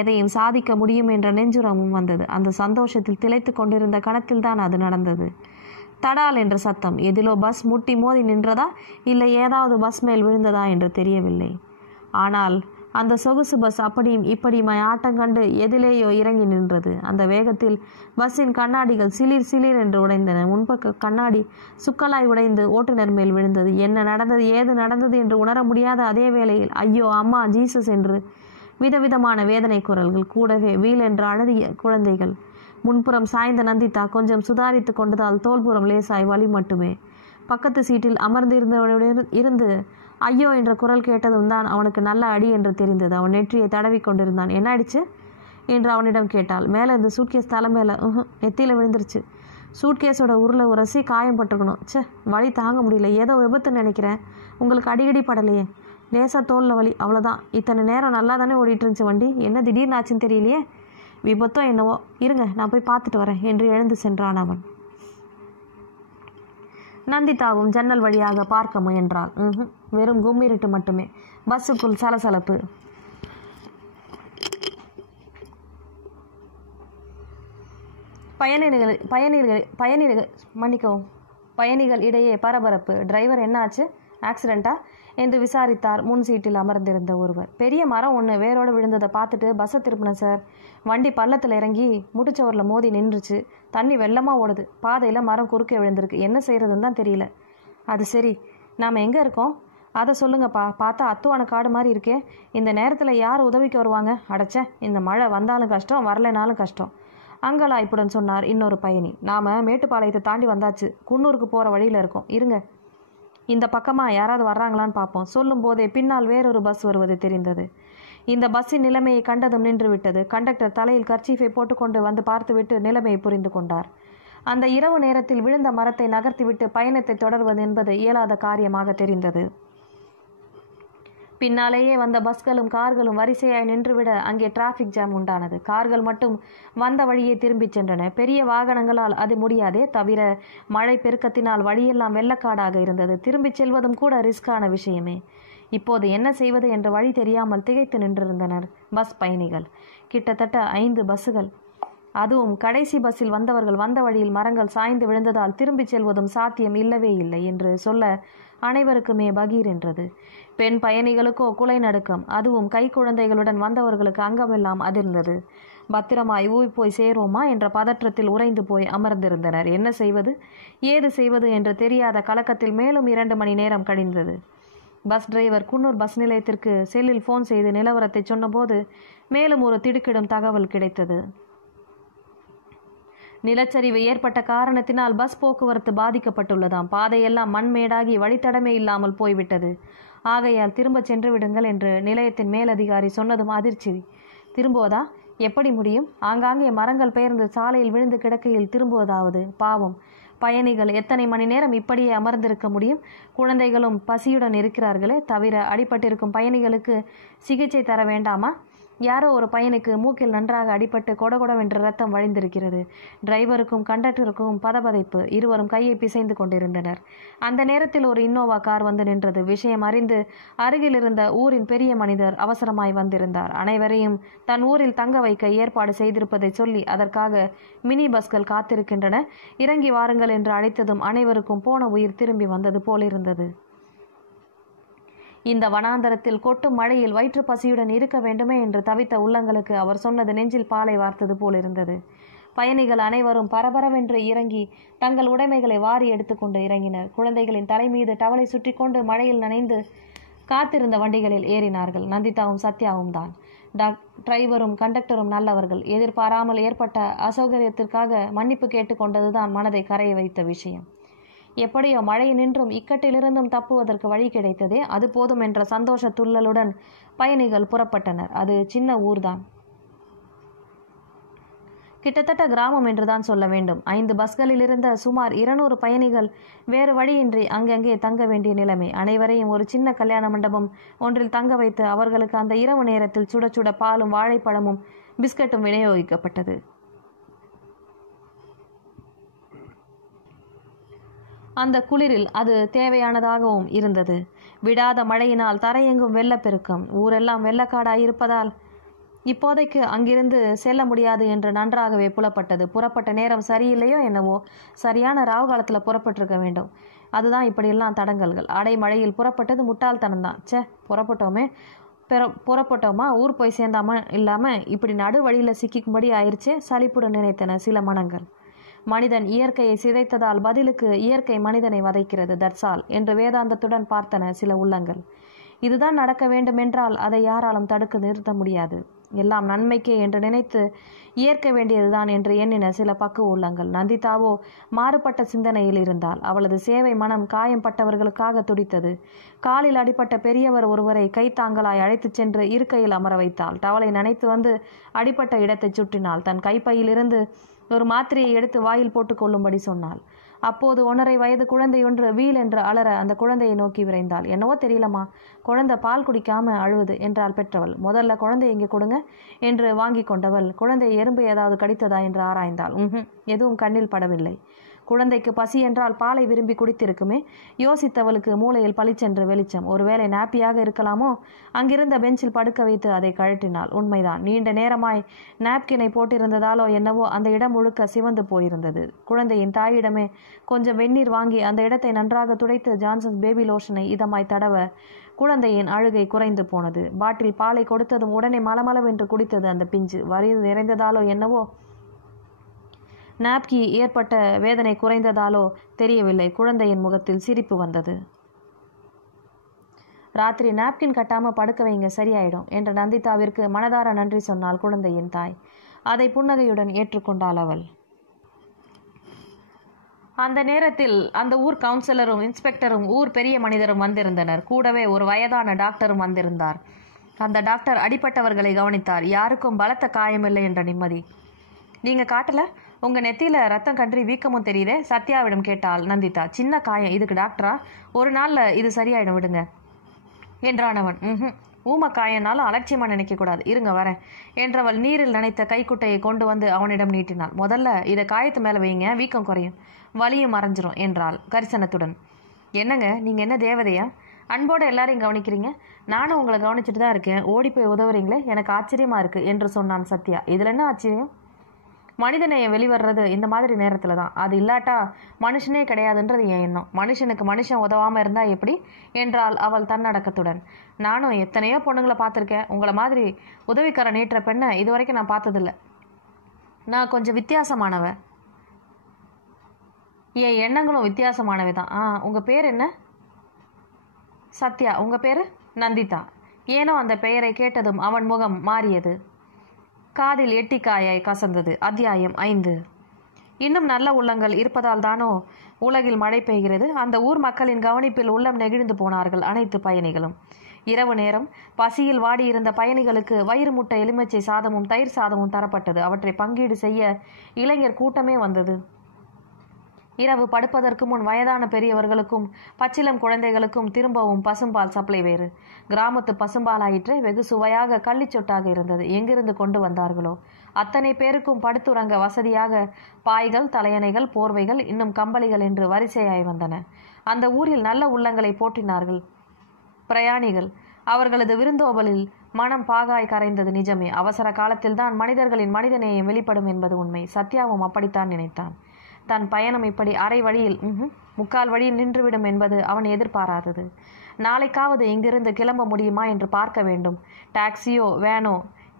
எதையும் சாதிக்க முடியும் என்ற நெஞ்சுரமும் வந்தது. அந்த சந்தோஷத்தில் திளைத்து கொண்டிருந்த கணத்தில்தான் அது நடந்தது. தடால் என்ற சத்தம். எதிலோ பஸ் முட்டி மோதி நின்றதா இல்லை ஏதாவது பஸ் மேல் விழுந்ததா என்று தெரியவில்லை. ஆனால் அந்த சொகுசு பஸ் அப்படியும் இப்படியுமாய் ஆட்டங்கண்டு எதிலேயோ இறங்கி நின்றது. அந்த வேகத்தில் பஸ்ஸின் கண்ணாடிகள் சிலிர் சிலிர் என்று உடைந்தன. முன்பக்க கண்ணாடி சுக்கலாய் உடைந்து ஓட்டுநர் மேல் விழுந்தது. என்ன நடந்தது, ஏது நடந்தது என்று உணர முடியாத அதே வேளையில் ஐயோ, அம்மா, ஜீசஸ் என்று விதவிதமான வேதனை குரல்கள். கூடவே வீல் என்று அழுதிய குழந்தைகள். முன்புறம் சாய்ந்த நந்திதா கொஞ்சம் சுதாரித்து கொண்டதால் தோல்புறம் லேசாய் வலி மட்டுமே. பக்கத்து சீட்டில் அமர்ந்திருந்தவனுடன் இருந்து ஐயோ என்ற குரல் கேட்டதும் தான் அவனுக்கு நல்ல அடி என்று தெரிந்தது. அவன் நெற்றியை தடவி கொண்டிருந்தான். என்ன அடிச்சு என்று அவனிடம் கேட்டாள். மேலே இருந்து சூட்கேஸ் தலை மேலே நெத்தியில் விழுந்துருச்சு. சூட்கேஸோட உருளை உரசி காயம் பட்டிருக்கணும். சே, வலி தாங்க முடியல. ஏதோ விபத்துன்னு நினைக்கிறேன். உங்களுக்கு அடிக்கடி படலையே? லேசாக தோலில் வலி, அவ்வளோதான். இத்தனை நேரம் நல்லா தானே ஓடிட்டு இருந்துச்சு வண்டி. என்ன திடீர்னு ஆச்சுன்னு தெரியலையே. விபத்தோ என்னவோ. இருங்க, நான் போய் பார்த்துட்டு வரேன் என்று எழுந்து சென்றான் அவன். நந்திதாவும் ஜன்னல் வழியாக பார்க்க முயன்றாள். வெறும் கும்மிருட்டு மட்டுமே. பஸ்ஸுக்குள் சலசலப்பு. பயணிகள் இடையே பரபரப்பு. டிரைவர் என்ன ஆச்சு, ஆக்சிடென்ட்டா என்று விசாரித்தார் முன் சீட்டில் அமர்ந்திருந்த ஒருவர். பெரிய மரம் ஒன்று வேரோடு விழுந்ததை பார்த்துட்டு பஸ்ஸை திருப்பினேன் சார். வண்டி பள்ளத்தில் இறங்கி முட்டுச்சவரில் மோதி நின்றுச்சு. தண்ணி வெள்ளமாக ஓடுது. பாதையில் மரம் குறுக்கே விழுந்திருக்கு. என்ன செய்கிறதுன்னு தான் தெரியல. அது சரி, நாம் எங்கே இருக்கோம் அதை சொல்லுங்கப்பா. பார்த்தா அத்துவான காடு மாதிரி இருக்கே. இந்த நேரத்தில் யார் உதவிக்கு வருவாங்க? அடைச்ச, இந்த மழை வந்தாலும் கஷ்டம், வரலைனாலும் கஷ்டம். அங்கலாய்ப்புடன் சொன்னார் இன்னொரு பயணி. நாம் மேட்டுப்பாளையத்தை தாண்டி வந்தாச்சு. குன்னூருக்கு போகிற வழியில் இருக்கோம். இருங்க, இந்த பக்கமாக யாராவது வர்றாங்களான்னு பார்ப்போம். சொல்லும் போதே பின்னால் வேறொரு பஸ் வருவது தெரிந்தது. இந்த பஸ்ஸின் நிலைமையை கண்டதும் நின்று விட்டது. கண்டக்டர் தலையில் கர்ச்சீஃபை போட்டுக்கொண்டு வந்து பார்த்துவிட்டு நிலைமையை புரிந்து கொண்டார். அந்த இரவு நேரத்தில் விழுந்த மரத்தை நகர்த்திவிட்டு பயணத்தை தொடர்வது என்பது இயலாத காரியமாக தெரிந்தது. பின்னாலேயே வந்த பஸ்களும் கார்களும் வரிசையாய் நின்றுவிட அங்கே டிராஃபிக் ஜாம் உண்டானது. கார்கள் மட்டும் வந்த வழியே திரும்பிச் சென்றன. பெரிய வாகனங்களால் அது முடியாதே. தவிர மழை பெருக்கத்தினால் வழியெல்லாம் வெள்ளக்காடாக இருந்தது. திரும்பிச் செல்வதும் கூட ரிஸ்கான விஷயமே. இப்போது என்ன செய்வது என்ற வழி தெரியாமல் திகைத்து நின்றிருந்தனர் பஸ் பயணிகள். கிட்டத்தட்ட 5 பஸ்ஸுகள். அதுவும் கடைசி பஸ்ஸில் வந்தவர்கள் வந்த வழியில் மரங்கள் சாய்ந்து விழுந்ததால் திரும்பிச் செல்வதும் சாத்தியம் இல்லவே இல்லை என்று சொல்ல அனைவருக்குமே பகீர் என்றது. பெண் பயணிகளுக்கோ குலை நடுக்கம். அதுவும் கை குழந்தைகளுடன் வந்தவர்களுக்கு அங்கமெல்லாம் அதிர்ந்தது. பத்திரமாய் ஊய் போய் சேருவோமா என்ற பதற்றத்தில் உறைந்து போய் அமர்ந்திருந்தனர். என்ன செய்வது, ஏது செய்வது என்று தெரியாத கலக்கத்தில் மேலும் 2 மணி நேரம் கழிந்தது. பஸ் டிரைவர் குன்னூர் பஸ் நிலையத்திற்கு செல்லில் ஃபோன் செய்து நிலவரத்தை சொன்னபோது மேலும் ஒரு திடுக்கிடும் தகவல் கிடைத்தது. நிலச்சரிவு ஏற்பட்ட காரணத்தினால் பஸ் போக்குவரத்து பாதிக்கப்பட்டுள்ளதாம். பாதையெல்லாம் மண்மேடாகி வழித்தடமே இல்லாமல் போய்விட்டது. ஆகையால் திரும்ப சென்று விடுங்கள் என்று நிலையத்தின் மேலதிகாரி சொன்னதும் அதிர்ச்சி. திரும்புவதா? எப்படி முடியும்? ஆங்காங்கே மரங்கள் பெயர்ந்து சாலையில் விழுந்து கிடக்கையில் திரும்புவதாவது? பாவம் பயணிகள் எத்தனை மணி நேரம் இப்படியே அமர்ந்திருக்க முடியும்? குழந்தைகளும் பசியுடன் இருக்கிறார்களே. தவிர அடிபட்டிருக்கும் பயணிகளுக்கு சிகிச்சை தர வேண்டாமா? யாரோ ஒரு பையனுக்கு மூக்கில் நன்றாக அடிபட்டு கொடகொடவென்று ரத்தம் வழிந்திருக்கிறது. டிரைவருக்கும் கண்டக்டருக்கும் பதபதைப்பு. இருவரும் கையை பிசைந்து கொண்டிருந்தனர். அந்த நேரத்தில் ஒரு இன்னோவா கார் வந்து நின்றது. விஷயம் அறிந்து அருகில் இருந்த ஊரின் பெரிய மனிதர் அவசரமாய் வந்திருந்தார். அனைவரையும் தன் ஊரில் தங்க வைக்க ஏற்பாடு செய்திருப்பதை சொல்லி அதற்காக மினி பஸ்கள் காத்திருக்கின்றன, இறங்கி வாருங்கள் என்று அழைத்ததும் அனைவருக்கும் போன உயிர் திரும்பி வந்தது போலிருந்தது. இந்த வனாந்தரத்தில் கொட்டும் மழையில் வயிற்று பசியுடன் இருக்க வேண்டுமே என்று தவித்த உள்ளங்களுக்கு அவர் சொன்னது நெஞ்சில் பாலை வார்த்தது போலிருந்தது. பயணிகள் அனைவரும் பரபரவென்று இறங்கி தங்கள் உடைமைகளை வாரி எடுத்துக்கொண்டு இறங்கினர். குழந்தைகளின் தலை மீது டவலை சுற்றி கொண்டு மழையில் நனைந்து காத்திருந்த வண்டிகளில் ஏறினார்கள். நந்திதாவும் சத்யாவும் தான். டிரைவரும் கண்டக்டரும் நல்லவர்கள். எதிர்பாராமல் ஏற்பட்ட அசௌகரியத்திற்காக மன்னிப்பு கேட்டுக்கொண்டதுதான் மனதை கரைய வைத்த விஷயம். எப்படியோ மழை நின்றும் இக்கட்டிலிருந்தும் தப்புவதற்கு வழி கிடைத்ததே, அது போதும் என்ற சந்தோஷ துள்ளலுடன் பயணிகள் புறப்பட்டனர். அது சின்ன ஊர்தான், கிட்டத்தட்ட கிராமம் என்றுதான் சொல்ல வேண்டும். 5 பஸ்களில் இருந்த சுமார் 200 பயணிகள் வேறு வழியின்றி அங்கங்கே தங்க வேண்டிய நிலைமை. அனைவரையும் ஒரு சின்ன கல்யாண மண்டபம் ஒன்றில் தங்க வைத்து அவர்களுக்கு அந்த இரவு நேரத்தில் சுட சுட பாலும் வாழைப்பழமும் பிஸ்கட்டும் விநியோகிக்கப்பட்டது. அந்த குளிரில் அது தேவையானதாகவும் இருந்தது. விடாத மழையினால் தரையெங்கும் வெள்ளப்பெருக்கம். ஊரெல்லாம் வெள்ளக்காடாயிருப்பதால் இப்போதைக்கு அங்கிருந்து செல்ல முடியாது என்று நன்றாகவே புலப்பட்டது. புறப்பட்ட நேரம் சரியில்லையோ என்னவோ, சரியான ராவு காலத்தில் புறப்பட்டிருக்க வேண்டும். அதுதான் இப்படியெல்லாம் தடங்கல்கள். அடைமழையில் புறப்பட்டது முட்டாள்தனம்தான். புறப்பட்டோமா ஊர் போய் சேர்ந்தாமா இல்லாமல் இப்படி நடு வழியில் சிக்கிக்கும்படி ஆயிடுச்சே, சலிப்புடன் நினைத்தன சில மனங்கள். மனிதன் இயற்கையை சிதைத்ததால் பதிலுக்கு இயற்கை மனிதனை வதைக்கிறது, தட்சால் என்று வேதாந்தத்துடன் பார்த்தன சில உள்ளங்கள். இதுதான் நடக்க வேண்டுமென்றால் அதை யாராலும் தடுக்க நிறுத்த முடியாது. எல்லாம் நன்மைக்கே என்று நினைத்து ஏற்க வேண்டியதுதான் என்று எண்ணின சில பக்குவ உள்ளங்கள். நந்திதாவோ மாறுபட்ட சிந்தனையில் இருந்தால். அவளது சேவை மனம் காயம்பட்டவர்களுக்காக துடித்தது. காலில் அடிப்பட்ட பெரியவர் ஒருவரை கைத்தாங்கலாய் அழைத்துச் சென்று இருக்கையில் அமர வைத்தாள். டவலை நனைத்து வந்து அடிப்பட்ட இடத்தை சுற்றினாள். தன் கைப்பையிலிருந்து ஒரு மாத்திரையை எடுத்து வாயில் போட்டுக் கொள்ளும்படி சொன்னாள். அப்போது 1.5 வயது குழந்தையொன்று வீல் என்று அலற அந்த குழந்தையை நோக்கி விரைந்தாள். என்னவோ தெரியலம்மா, குழந்தை பால் குடிக்காம அழுவுது என்றாள் பெற்றவள். முதல்ல குழந்தை இங்கே கொடுங்க என்று வாங்கி கொண்டவள் குழந்தை எறும்பு ஏதாவது கடித்ததா என்று ஆராய்ந்தாள். எதுவும் கண்ணில் படவில்லை. குழந்தைக்கு பசி என்றால் பாலை விரும்பி குடித்திருக்குமே. யோசித்தவளுக்கு மூளையில் பளிச்சென்று வெளிச்சம். ஒருவேளை நாப்பியாக இருக்கலாமோ. அங்கிருந்த பெஞ்சில் படுக்க வைத்து அதை கழற்றினாள். உண்மைதான், நீண்ட நேரமாய் நாப்கினை போட்டிருந்ததாலோ என்னவோ அந்த இடம் முழுக்க சிவந்து போயிருந்தது. குழந்தையின் தாயிடமே கொஞ்சம் வெந்நீர் வாங்கி அந்த இடத்தை நன்றாக துடைத்து ஜான்சன்ஸ் பேபி லோஷனை இதமாய் தடவ குழந்தையின் அழுகை குறைந்து போனது. பாட்டில் பாலை கொடுத்ததும் உடனே மலமளவென்று குடித்தது அந்த பிஞ்சு. வயிறு நிறைந்ததாலோ என்னவோ, நாப்கி ஏற்பட்ட வேதனை குறைந்ததாலோ தெரியவில்லை. குழந்தையின் முகத்தில் சிரிப்பு வந்தது. ராத்திரி நாப்கின் கட்டாம படுக்க வைங்க, சரியாயிடும் என்ற நந்திதாவிற்கு மனதார நன்றி சொன்னாள் குழந்தையின் தாய். அதை புன்னகையுடன் ஏற்றுக்கொண்டாள் அவள். அந்த நேரத்தில் அந்த ஊர் கவுன்சிலரும் இன்ஸ்பெக்டரும் ஊர் பெரிய மனிதரும் வந்திருந்தனர். கூடவே ஒரு வயதான டாக்டரும் வந்திருந்தார். அந்த டாக்டர் அடிப்பட்டவர்களை கவனித்தார். யாருக்கும் பலத்த காயமில்லை என்ற நிம்மதி. நீங்க காட்டல, உங்க நெத்தியில ரத்தம் கன்றி வீக்கமும் தெரியுதே, சத்யாவிடம் கேட்டாள் நந்திதா. சின்ன காயம், இதுக்கு டாக்டரா? ஒரு நாள்ல இது சரியாயிடும், விடுங்க என்றானவன். ஊம காயனாலும் அலட்சியமா நினைக்க கூடாது, இருங்க வரேன் என்றவள் நீரில் நனைத்த கைக்குட்டையை கொண்டு வந்து அவனிடம் நீட்டினாள். முதல்ல இதை காயத்து மேல வைங்க, வீக்கம் குறையும், வலியும் மறைஞ்சிரும் என்றாள் கரிசனத்துடன். என்னங்க நீங்க என்ன தேவதையா? அன்போடு எல்லாரையும் கவனிக்கிறீங்க. நானும் உங்களை கவனிச்சுட்டு தான் இருக்கேன். ஓடி போய் உதவுறீங்களே, எனக்கு ஆச்சரியமா இருக்கு என்று சொன்னான் சத்யா. இதுல என்ன ஆச்சரியம்? மனிதநேயம் வெளிவர்றது இந்த மாதிரி நேரத்துல தான். அது இல்லாட்டா மனுஷனே கிடையாதுன்றது என் எண்ணம். மனுஷனுக்கு மனுஷன் உதவாம இருந்தா எப்படி என்றாள் அவள் தன்னடக்கத்துடன். நானும் எத்தனையோ பொண்ணுங்களை பார்த்துருக்கேன். உங்களை மாதிரி உதவிக்கார நீட்டுற பெண்ணை இது வரைக்கும் நான் பார்த்ததில்லை. நான் கொஞ்சம் வித்தியாசமானவ. என் எண்ணங்களும் வித்தியாசமானவை தான். உங்க பேர் என்ன? சத்யா. உங்க பேரு? நந்திதா. ஏனோ அந்த பெயரை கேட்டதும் அவன் முகம் மாறியது. காதில் எட்டிக்காயாய் கசந்தது. அத்தியாயம் 5. இன்னும் நல்ல உள்ளங்கள் இருப்பதால் தானோ உலகில் மழை பெய்கிறது. அந்த ஊர் மக்களின் கவனிப்பில் உள்ளம் நெகிழ்ந்து போனார்கள் அனைத்து பயணிகளும். இரவு நேரம். பசியில் வாடியிருந்த பயணிகளுக்கு வயிறு முட்டை எலுமிச்சை சாதமும் தயிர் சாதமும் தரப்பட்டது. அவற்றை பங்கீடு செய்ய இளைஞர் கூட்டமே வந்தது. இரவு படுப்பதற்கு முன் வயதான பெரியவர்களுக்கும் பச்சிலம் குழந்தைகளுக்கும் திரும்பவும் பசும்பால் சப்ளை வேறு. கிராமத்து பசும்பால் ஆயிற்று. வெகு சுவையாக கள்ளிச்சொட்டாக இருந்தது. எங்கிருந்து கொண்டு வந்தார்களோ அத்தனை பேருக்கும் படுத்துறங்க வசதியாக பாய்கள், தலையணைகள், போர்வைகள், இன்னும் கம்பளிகள் என்று வரிசையாய் வந்தன. அந்த ஊரில் நல்ல உள்ளங்களை போற்றினார்கள் பிரயாணிகள். அவர்களது விருந்தோம்பலில் மனம் பாகாய் கரைந்தது நிஜமே. அவசர காலத்தில்தான் மனிதர்களின் மனிதநேயம் வெளிப்படும் என்பது உண்மை. சத்யாவும் அப்படித்தான் நினைத்தான். தன் பயணம் இப்படி அரை வழியில் முக்கால் வழியில் நின்றுவிடும் என்பது அவன் எதிர்பாராதது. நாளைக்காவது இங்கிருந்து கிளம்ப முடியுமா என்று பார்க்க வேண்டும். டாக்ஸியோ வேனோ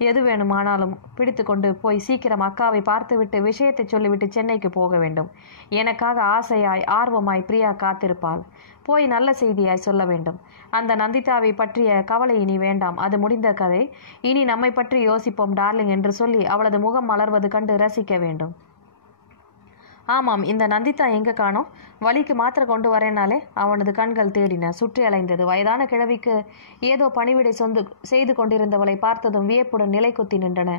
எது வேணுமானாலும் பிடித்து கொண்டு போய் சீக்கிரம் அக்காவை பார்த்துவிட்டு விஷயத்தை சொல்லிவிட்டு சென்னைக்கு போக வேண்டும். எனக்காக ஆசையாய் ஆர்வமாய் பிரியா காத்திருப்பாள். போய் நல்ல செய்தியாய் சொல்ல வேண்டும். அந்த நந்திதாவை பற்றிய கவலை இனி வேண்டாம், அது முடிந்த கதை. இனி நம்மை பற்றி யோசிப்போம் டார்லிங் என்று சொல்லி அவளது முகம் மலர்வது கண்டு ரசிக்க வேண்டும். ஆமாம், இந்த நந்திதா எங்கே காணோம்? வலிக்கு மாத்திரை கொண்டு வரேனாலே அவனது கண்கள் தேடின, சுற்றி அலைந்தது. வயதான கிழவிக்கு ஏதோ பணிவிடை செய்து கொண்டிருந்தவளை பார்த்ததும் வியப்புடன் நிலை குத்தி நின்றன.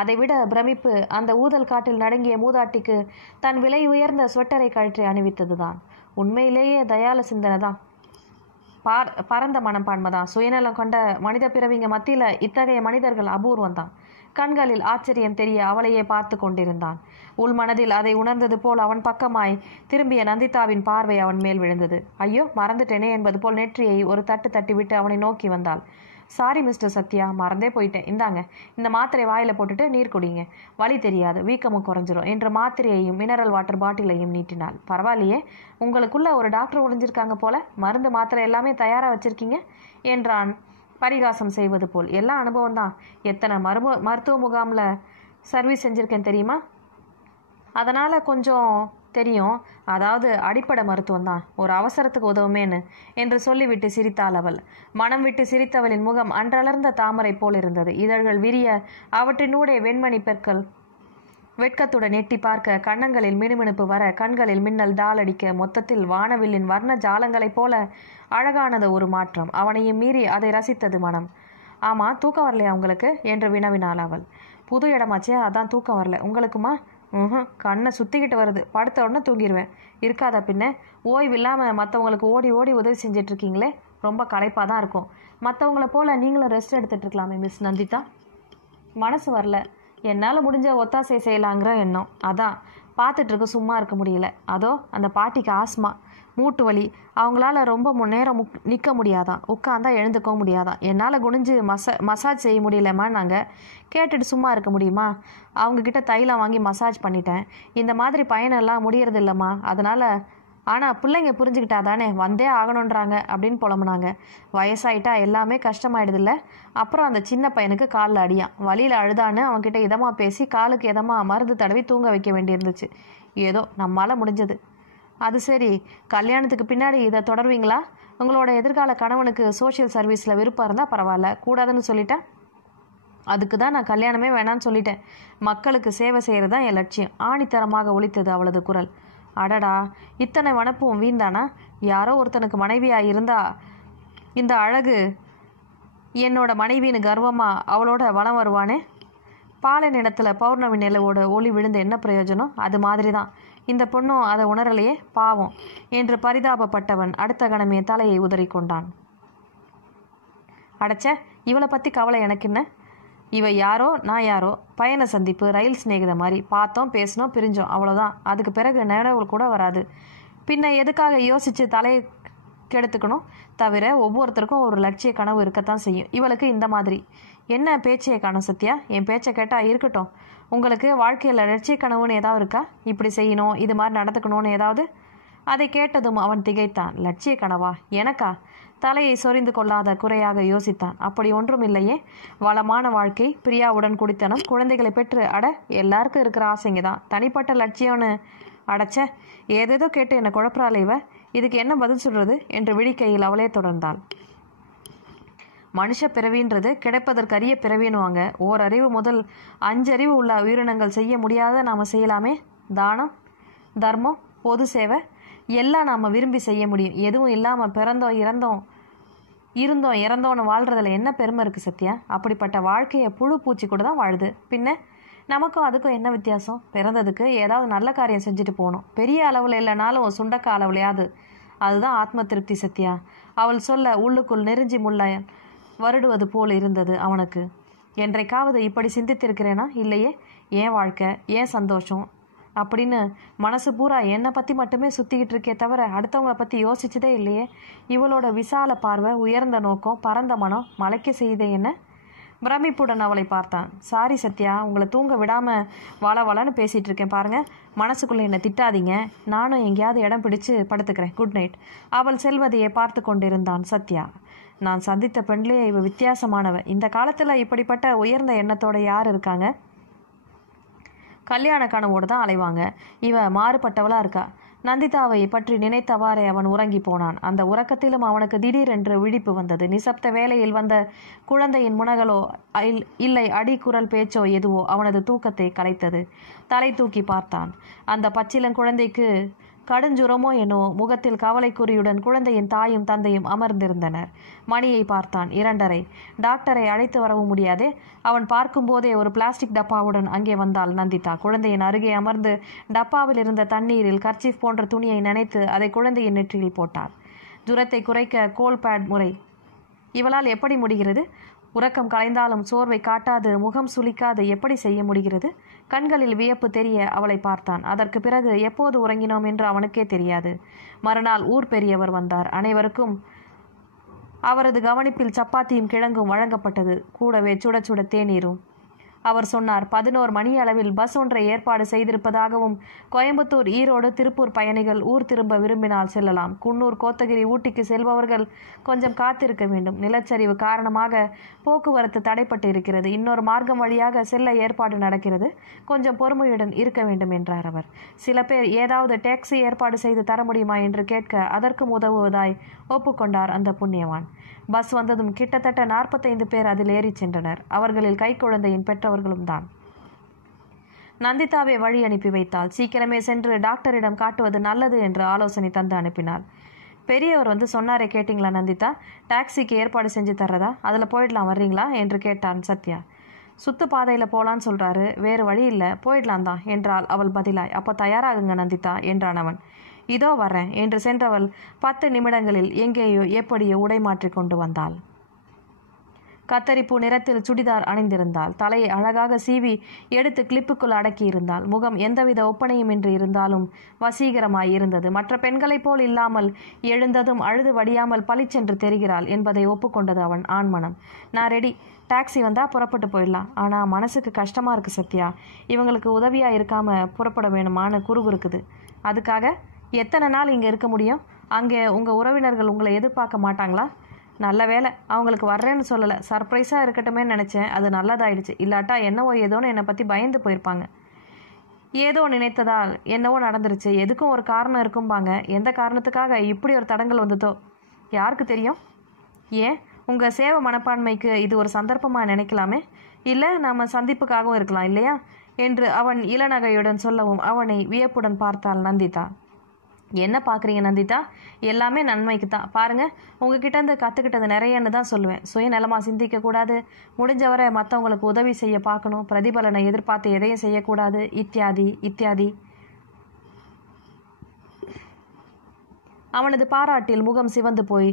அதைவிட பிரமிப்பு அந்த ஊதல் காட்டில் நடுங்கிய மூதாட்டிக்கு தன் விலை உயர்ந்த ஸ்வெட்டரை கழற்றி அணிவித்ததுதான். உண்மையிலேயே தயால சிந்தனை தான், பரந்த மனப்பான்மைதான். சுயநலம் கொண்ட மனித பிறவிங்க மத்தியில் இத்தகைய மனிதர்கள் அபூர்வம்தான். கண்களில் ஆச்சரியம் தெரிய அவளையே பார்த்து கொண்டிருந்தான். உள்மனதில் அதை உணர்ந்தது போல் அவன் பக்கமாய் திரும்பிய நந்திதாவின் பார்வை அவன் மேல் விழுந்தது. ஐயோ, மறந்துட்டேனே என்பது போல் நெற்றியை ஒரு தட்டு தட்டிவிட்டு அவனை நோக்கி வந்தாள். சாரி மிஸ்டர் சத்யா, மறந்தே போயிட்டேன். இந்தாங்க, இந்த மாத்திரை வாயில் போட்டுட்டு நீர் குடிங்க, வலி தெரியாது, வீக்கமும் குறைஞ்சிரும் என்று மாத்திரையையும் மினரல் வாட்டர் பாட்டிலையும் நீட்டினாள். பரவாயில்லையே, உங்களுக்குள்ள ஒரு டாக்டர் ஒளிஞ்சிருக்காங்க போல, மருந்து மாத்திரை எல்லாமே தயாராக வச்சிருக்கீங்க என்றான் பரிகாசம் செய்வது போல். எல்லா அனுபவம் தான். எத்தனை மருத்துவ முகாமில் சர்வீஸ் செஞ்சுருக்கேன் தெரியுமா? அதனால் கொஞ்சம் தெரியும். அதாவது அடிப்படை மருத்துவம் தான், ஒரு அவசரத்துக்கு உதவுமேன்னு என்று சொல்லிவிட்டு சிரித்தாள் அவள். மனம் விட்டு சிரித்தவளின் முகம் அன்றளர்ந்த தாமரை போல் இருந்தது. இதழ்கள் விரிய அவற்றினூடே வெண்மணி பெற்கள் வெட்கத்துடன் எட்டி பார்க்க, கன்னங்களில் மினுமினுப்பு வர, கண்களில் மின்னல் டாலடிக்க, மொத்தத்தில் வானவில்லின் வர்ண ஜாலங்களைப் போல அழகானது ஒரு மாற்றம். அவனையும் மீறி அதை ரசித்தது மனம். ஆமாம், தூக்கம் வரலையா உங்களுக்கு என்று வினவினாள் அவள். புது இடமாச்சே, அதான் தூக்கம் வரல. உங்களுக்குமா? கண்ணை சுற்றிக்கிட்டு வருது, படுத்த உடனே தூங்கிடுவேன். இருக்காதா பின்ன? ஓய்வு இல்லாமல் மற்றவங்களுக்கு ஓடி ஓடி உதவி செஞ்சிட்ருக்கீங்களே, ரொம்ப களைப்பாக தான் இருக்கும். மற்றவங்கள போல் நீங்களும் ரெஸ்ட் எடுத்துகிட்டு இருக்கலாமே மிஸ் நந்திதா. மனசு வரல, என்னால் முடிஞ்ச ஒத்தாசை செய்யலாங்கிற எண்ணம், அதான் பார்த்துட்ருக்கு, சும்மா இருக்க முடியல. அதோ அந்த பாட்டிக்கு ஆஸ்மா, மூட்டு வலி, அவங்களால ரொம்ப நேரம் நிற்க முடியாதான், உட்காந்தா எழுந்துக்கவும் முடியாதான். என்னால் குனிஞ்சு மசாஜ் செய்ய முடியலம்மா. நாங்கள் கேட்டுட்டு சும்மா இருக்க முடியுமா? அவங்கக்கிட்ட தைலம் வாங்கி மசாஜ் பண்ணிட்டேன். இந்த மாதிரி பயனெல்லாம் முடியறது இல்லைம்மா. அதனால் ஆனால் பிள்ளைங்க புரிஞ்சுக்கிட்டா தானே வந்தே ஆகணுன்றாங்க அப்படின்னு புலம்புனாங்க. வயசாயிட்டா எல்லாமே கஷ்டமாயிடுதில்ல. அப்புறம் அந்த சின்ன பையனுக்கு காலில் அடியான், வழியில் அழுதான்னு அவன்கிட்ட இதமாக பேசி காலுக்கு இதமாக மருந்து தடவி தூங்க வைக்க வேண்டியிருந்துச்சு. ஏதோ நம்மளால் முடிஞ்சது. அது சரி, கல்யாணத்துக்கு பின்னாடி இதை தொடர்வீங்களா? உங்களோட எதிர்கால கணவனுக்கு சோஷியல் சர்வீஸில் விருப்பம் இருந்தால் பரவாயில்ல, கூடாதுன்னு சொல்லிட்டேன். அதுக்கு தான் நான் கல்யாணமே வேணான்னு சொல்லிட்டேன். மக்களுக்கு சேவை செய்கிறது தான் என் லட்சியம். ஆணித்தரமாக ஒலித்தது அவளது குரல். அடடா, இத்தனை வனப்பும் வீண்தானா? யாரோ ஒருத்தனுக்கு மனைவியாக இருந்தா இந்த அழகு என்னோட மனைவின்னு கர்வமாக அவளோட வனம் வருவானே. பாலை நிலத்தில் பௌர்ணமி நிலவோட ஒளி விழுந்த என்ன பிரயோஜனம்? அது மாதிரி தான் இந்த பொண்ணும் அதை உணரலையே, பாவம் என்று பரிதாபப்பட்டவன் அடுத்த கணமே தலையை உதறிக்கொண்டான். அடைச்ச, இவளை பற்றி கவலை எனக்கு என்ன? இவ யாரோ நான் யாரோ, பயண சந்திப்பு, ரயில் சிநேகித மாதிரி பார்த்தோம், பேசினோம், பிரிஞ்சோம், அவ்வளோதான். அதுக்கு பிறகு நினைவு கூட வராது. பின்ன எதுக்காக யோசித்து தலையை கெடுத்துக்கணும்? தவிர ஒவ்வொருத்தருக்கும் ஒரு லட்சிய கனவு இருக்கத்தான் செய்யும். இவளுக்கு இந்த மாதிரி என்ன பேச்சையை காணும் சத்யா? என் பேச்சை கேட்டால் இருக்கட்டும். உங்களுக்கு வாழ்க்கையில் லட்சிய கனவுன்னு ஏதாவது இருக்கா? இப்படி செய்யணும், இது மாதிரி நடந்துக்கணும்னு ஏதாவது? அதை கேட்டதும் அவன் திகைத்தான். லட்சிய கனவா? எனக்கா? தலையை சொரிந்து கொள்ளாத குறையாக யோசித்தான். அப்படி ஒன்றும் இல்லையே. வளமான வாழ்க்கை, பிரியாவுடன் குடித்தனம், குழந்தைகளை பெற்று, அட எல்லாருக்கும் இருக்கிற ஆசைங்க தான். தனிப்பட்ட லட்சியம்னு அடைச்ச ஏதேதோ கேட்டு என்னை குழப்பறாள் இவ. இதுக்கு என்ன பதில் சொல்கிறது என்று விழிக்கையில் அவளே தொடர்ந்தாள். மனுஷ பிறவின்றது கிடைப்பதற்கரிய பிறவின்னுவாங்க. ஓரறிவு முதல் 5 அறிவு உள்ள உயிரினங்கள் செய்ய முடியாத நாம் செய்யலாமே. தானம், தர்மம், பொது சேவை எல்லாம் நாம் விரும்பி செய்ய முடியும். எதுவும் இல்லாமல் பிறந்தோம் இறந்தோன்னு வாழ்கிறதுல என்ன பெருமை இருக்குது சத்யா? அப்படிப்பட்ட வாழ்க்கையை புழு பூச்சி கூட தான் வாழுது. பின்ன நமக்கும் அதுக்கும் என்ன வித்தியாசம்? பிறந்ததுக்கு ஏதாவது நல்ல காரியம் செஞ்சுட்டு போகணும். பெரிய அளவில் இல்லைனாலும் சுண்டக்க அளவுலையாது. அதுதான் ஆத்ம திருப்தி சத்யா. அவள் சொல்ல உள்ளுக்குள் நெருஞ்சி முள்ள வருடுவது போல் இருந்தது அவனுக்கு. என்றைக்காவது இப்படி சிந்தித்திருக்கிறேனா? இல்லையே. ஏன் வாழ்க்கை, ஏன் சந்தோஷம் அப்படின்னு மனசு பூரா என்னை பற்றி மட்டுமே சுற்றிக்கிட்டு இருக்கே தவிர அடுத்தவங்களை பற்றி யோசிச்சதே இல்லையே. இவளோட விசால பார்வை, உயர்ந்த நோக்கம், பரந்த மனம் மலைக்க செய்தே என்ன? பிரமிப்புடன் அவளை பார்த்தான். சாரி சத்யா, உங்களை தூங்க விடாமல் வளன்னு பேசிகிட்டு இருக்கேன் பாருங்கள். மனசுக்குள்ளே என்னை திட்டாதீங்க. நானும் எங்கேயாவது இடம் பிடிச்சு படுத்துக்கிறேன். Good night. அவள் செல்வதையே பார்த்து கொண்டிருந்தான் சத்யா. நான் சந்தித்த பெண்லேயே இவ வித்தியாசமானவ. இந்த காலத்தில் இப்படிப்பட்ட உயர்ந்த எண்ணத்தோட யார் இருக்காங்க? கல்யாண கனவோடு தான் அலைவாங்க. இவ மாறுபட்டவளாக இருக்கா. நந்திதாவை பற்றி நினைத்தவாறே அவன் உறங்கி போனான். அந்த உறக்கத்திலும் அவனுக்கு திடீரென்று விழிப்பு வந்தது. நிசப்த வேளையில் வந்த குழந்தையின் முனகலோ இல்லை அடிக்குரல் பேச்சோ எதுவோ அவனது தூக்கத்தை கலைத்தது. தலை தூக்கி பார்த்தான். அந்த பச்சிலங்குழந்தைக்கு கடுஞ்சுரமோ என்னவோ. முகத்தில் கவலைக்குறியுடன் குழந்தையின் தாயும் தந்தையும் அமர்ந்திருந்தனர். மணியை பார்த்தான். 2:30. டாக்டரை அழைத்து வரவும் முடியாதே. அவன் பார்க்கும்போதே ஒரு பிளாஸ்டிக் டப்பாவுடன் அங்கே வந்தாள் நந்திதா. குழந்தையின் அருகே அமர்ந்து டப்பாவில் இருந்த தண்ணீரில் கர்ச்சீஃப் போன்ற துணியை நனைத்து அதை குழந்தையின் நெற்றியில் போட்டார். ஜுரத்தை குறைக்க கோல் பேட் முறை இவளால் எப்படி முடிகிறது? உறக்கம் கலைந்தாலும் சோர்வை காட்டாது, முகம் சுளிக்காது எப்படி செய்ய முடிகிறது? கண்களில் வியப்பு தெரிய அவளை பார்த்தான். அதற்கு பிறகு எப்போது உறங்கினோம் என்று அவனுக்கே தெரியாது. மறுநாள் ஊர் பெரியவர் வந்தார். அனைவருக்கும் அவரது கவனிப்பில் சப்பாத்தியும் கிழங்கும் வழங்கப்பட்டது. கூடவே சுட சுட தேநீரும். அவர் சொன்னார், 11 மணி அளவில் பஸ் ஒன்றை ஏற்பாடு செய்திருப்பதாகவும், கோயம்புத்தூர், ஈரோடு, திருப்பூர் பயணிகள் ஊர் திரும்ப விரும்பினால் செல்லலாம். குன்னூர், கோத்தகிரி, ஊட்டிக்கு செல்பவர்கள் கொஞ்சம் காத்திருக்க வேண்டும். நிலச்சரிவு காரணமாக போக்குவரத்து தடைப்பட்டு இருக்கிறது. இன்னொரு மார்க்கம் வழியாக செல்ல ஏற்பாடு நடக்கிறது. கொஞ்சம் பொறுமையுடன் இருக்க வேண்டும் என்றார் அவர். சில பேர் ஏதாவது டாக்ஸி ஏற்பாடு செய்து தர முடியுமா என்று கேட்க அதற்கும் உதவுவதாய் ஒப்புக்கொண்டார் அந்த புண்ணியவான். பஸ் வந்ததும் கிட்டத்தட்ட 45 பேர் அதில் ஏறி சென்றனர். அவர்களில் கைக்குழந்தையின் பெற்றவர்களும் தான். நந்திதாவை வழி அனுப்பி வைத்தாள். சீக்கிரமே சென்று டாக்டரிடம் காட்டுவது நல்லது என்று ஆலோசனை தந்து அனுப்பினாள். பெரியவர் வந்து சொன்னாரே, கேட்டிங்களா நந்திதா? டாக்ஸிக்கு ஏற்பாடு செஞ்சு தர்றதா? அதில் போயிடலாம், வர்றீங்களா என்று கேட்டான் சத்யா. சுத்து பாதையில் போகலான்னு சொல்கிறாரு, வேறு வழி இல்லை, போயிடலாம் தான் என்றாள் அவள் பதிலாய். அப்போ தயாராகுங்க நந்திதா என்றான் அவன். இதோ வரேன் என்று சென்றவள் 10 நிமிடங்களில் எங்கேயோ எப்படியோ உடை மாற்றி கொண்டு வந்தாள். கத்தரிப்பூ நிறத்தில் சுடிதார் அணிந்திருந்தாள். தலையை அழகாக சீவி எடுத்து கிளிப்புக்குள் அடக்கியிருந்தாள். முகம் எந்தவித ஒப்பனையுமின்றி இருந்தாலும் வசீகரமாய் இருந்தது. மற்ற பெண்களைப் போல் இல்லாமல் எழுந்ததும் அழுது வடியாமல் பளிச்சென்று தெரிகிறாள் என்பதை ஒப்புக்கொண்டது அவன் ஆண்மனம். நான் ரெடி, டாக்ஸி வந்தால் புறப்பட்டு போயிடலாம். ஆனால் மனசுக்கு கஷ்டமாக இருக்குது சத்யா. இவங்களுக்கு உதவியாக இருக்காமல் புறப்பட வேணுமான்னு குறுகுறுக்குது. அதுக்காக எத்தனை நாள் இங்கே இருக்க முடியும்? அங்கே உங்கள் உறவினர்கள் உங்களை எதிர்பார்க்க மாட்டாங்களா? நல்ல வேலை, அவங்களுக்கு வர்றேன்னு சொல்லலை. சர்ப்ரைஸாக இருக்கட்டுமே நினச்சேன். அது நல்லதாயிடுச்சு. இல்லாட்டா என்னவோ ஏதோன்னு என்னை பற்றி பயந்து போயிருப்பாங்க. ஏதோ நினைத்ததால் என்னவோ நடந்துருச்சு. எதுக்கும் ஒரு காரணம் இருக்கும்பாங்க. எந்த காரணத்துக்காக இப்படி ஒரு தடங்கல் வந்ததோ யாருக்கு தெரியும்? ஏன், உங்கள் சேவை மனப்பான்மைக்கு இது ஒரு சந்தர்ப்பமாக நினைக்கலாமே. இல்லை, நாம் சந்திப்புக்காகவும் இருக்கலாம் இல்லையா என்று அவன் இளநகையுடன் சொல்லவும் அவனை வியப்புடன் பார்த்தாள் நந்திதா. என்ன பார்க்குறீங்க நந்திதா? எல்லாமே நன்மைக்கு தான். பாருங்கள், உங்ககிட்டேருந்து கற்றுக்கிட்டது நிறையன்னு தான் சொல்லுவேன். சுயநலமாக சிந்திக்கக்கூடாது, முடிஞ்சவரை மற்றவங்களுக்கு உதவி செய்ய பார்க்கணும், பிரதிபலனை எதிர்பார்த்து எதையும் செய்யக்கூடாது, இத்தியாதி இத்தியாதி. அவனது பாராட்டில் முகம் சிவந்து போய்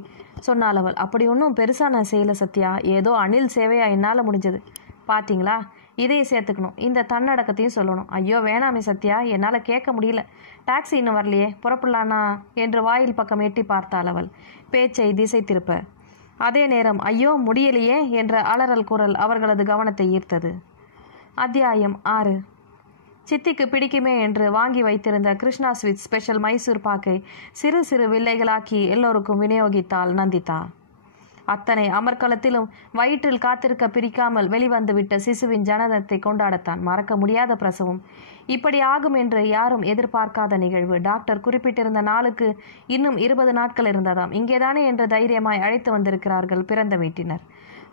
சொன்னாள் அவள். அப்படி ஒன்றும் பெருசாக நான் செய்யலை சத்யா. ஏதோ அணில் சேவையாக என்னால் முடிஞ்சது. பார்த்தீங்களா, இதையும் சேர்த்துக்கணும், இந்த தன்னடக்கத்தையும் சொல்லணும். ஐயோ வேணாமே சத்யா, என்னால் கேட்க முடியல. டாக்ஸி இன்னும் வரலையே, புறப்படலானா என்று வாயில் பக்கம் எட்டி பார்த்தாள் அவள், பேச்சை திசை திருப்ப. அதே நேரம் ஐயோ முடியலையே என்ற அலறல் குரல் அவர்களது கவனத்தை ஈர்த்தது. அத்தியாயம் 6. சித்திக்கு பிடிக்குமே என்று வாங்கி வைத்திருந்த கிருஷ்ணா ஸ்வீட் ஸ்பெஷல் மைசூர் பாக்கை சிறு சிறு வில்லைகளாக்கி எல்லோருக்கும் விநியோகித்தாள் நந்திதா. அத்தனை அமர்க்களத்திலும் வயிற்றில் காத்திருக்க பிரிக்காமல் வெளிவந்துவிட்ட சிசுவின் ஜனனத்தை கொண்டாடத்தான். மறக்க முடியாத பிரசவம். இப்படி ஆகும் என்று யாரும் எதிர்பார்க்காத நிகழ்வு. டாக்டர் குறிப்பிட்டிருந்த நாளுக்கு இன்னும் 20 நாட்கள் இருந்ததாம். இங்கேதானே என்று தைரியமாய் அழைத்து வந்திருக்கிறார்கள் பிறந்த வீட்டினர்.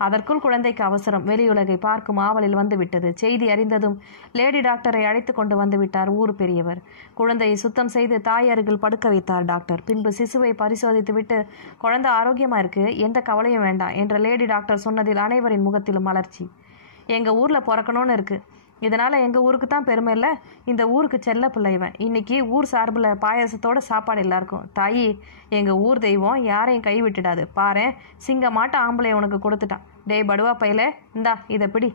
அதற்குள் குழந்தைக்கு அவசரம். வெளியுலகை பார்க்கும் ஆவலில் வந்துவிட்டது. செய்தி அறிந்ததும் லேடி டாக்டரை அழைத்து கொண்டு வந்துவிட்டார் ஊர் பெரியவர். குழந்தையை சுத்தம் செய்து தாய் அருகில் படுக்க வைத்தார் டாக்டர். பின்பு சிசுவை பரிசோதித்து விட்டு, குழந்தை ஆரோக்கியமாக இருக்கு, எந்த கவலையும் வேண்டாம் என்ற லேடி டாக்டர் சொன்னதில் அனைவரின் முகத்திலும் மலர்ச்சி. எங்கள் ஊரில் பிறக்கணும்னு இருக்குது. இதனால் எங்கள் ஊருக்கு தான் பெருமை இல்லை, இந்த ஊருக்கு செல்ல பிள்ளை இவன். இன்றைக்கி ஊர் சார்பில் பாயாசத்தோட சாப்பாடு எல்லாருக்கும். தாயி, எங்கள் ஊர் தெய்வம் யாரையும் கை விட்டுடாது. பாரேன், சிங்கமாட்ட ஆம்பளை உனக்கு கொடுத்துட்டான். டேய் படுவா பையலே, இந்தா இதை பிடி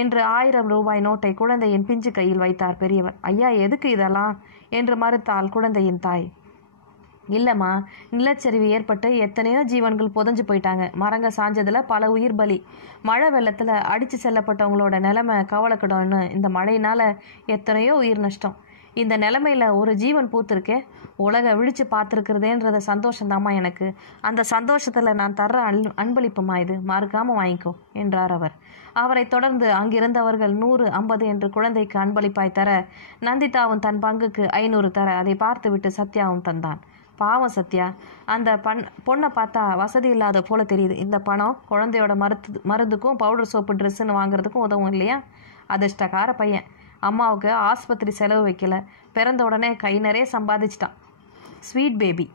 என்று 1000 ரூபாய் நோட்டை குழந்தையின் பிஞ்சு கையில் வைத்தார் பெரியவர். ஐயா, எதுக்கு இதெல்லாம் என்று மறுத்தாள் குழந்தையின் தாய். இல்லைம்மா, நிலச்சரிவு ஏற்பட்டு எத்தனையோ ஜீவன்கள் புதஞ்சு போயிட்டாங்க. மரங்க சாஞ்சதில் பல உயிர் பலி. மழை வெள்ளத்தில் அடித்து செல்லப்பட்டவங்களோட நிலைமை கவலைக்கிடம்னு இந்த மழையினால் எத்தனையோ உயிர் நஷ்டம். இந்த நிலைமையில் ஒரு ஜீவன் பூத்திருக்கே, உலக விழிச்சு பார்த்துருக்குறதேன்றத சந்தோஷந்தாம்மா எனக்கு. அந்த சந்தோஷத்தில் நான் தர்ற அன்பளிப்புமா இது, மறுக்காமல் வாங்கிக்கோ என்றார் அவர். அவரை தொடர்ந்து அங்கிருந்தவர்கள் 100, 50 என்று குழந்தைக்கு அன்பளிப்பாய் தர, நந்திதாவும் தன் பங்குக்கு 500 தர, அதை பார்த்துவிட்டு சத்யாவும் தந்தான். பாவம் சத்யா, அந்த பொண்ணை பார்த்தா வசதி இல்லாத போல தெரியுது. இந்த பணம் குழந்தையோட மருந்துக்கும் பவுடர் சோப்பு ட்ரெஸ்ஸுன்னு வாங்குறதுக்கும் உதவும் இல்லையா? அதிர்ஷ்டக்கார பையன். அம்மாவுக்கு ஆஸ்பத்திரி செலவு வைக்கல, பிறந்த உடனே கை நிறைய சம்பாதிச்சிட்டான். ஸ்வீட் பேபி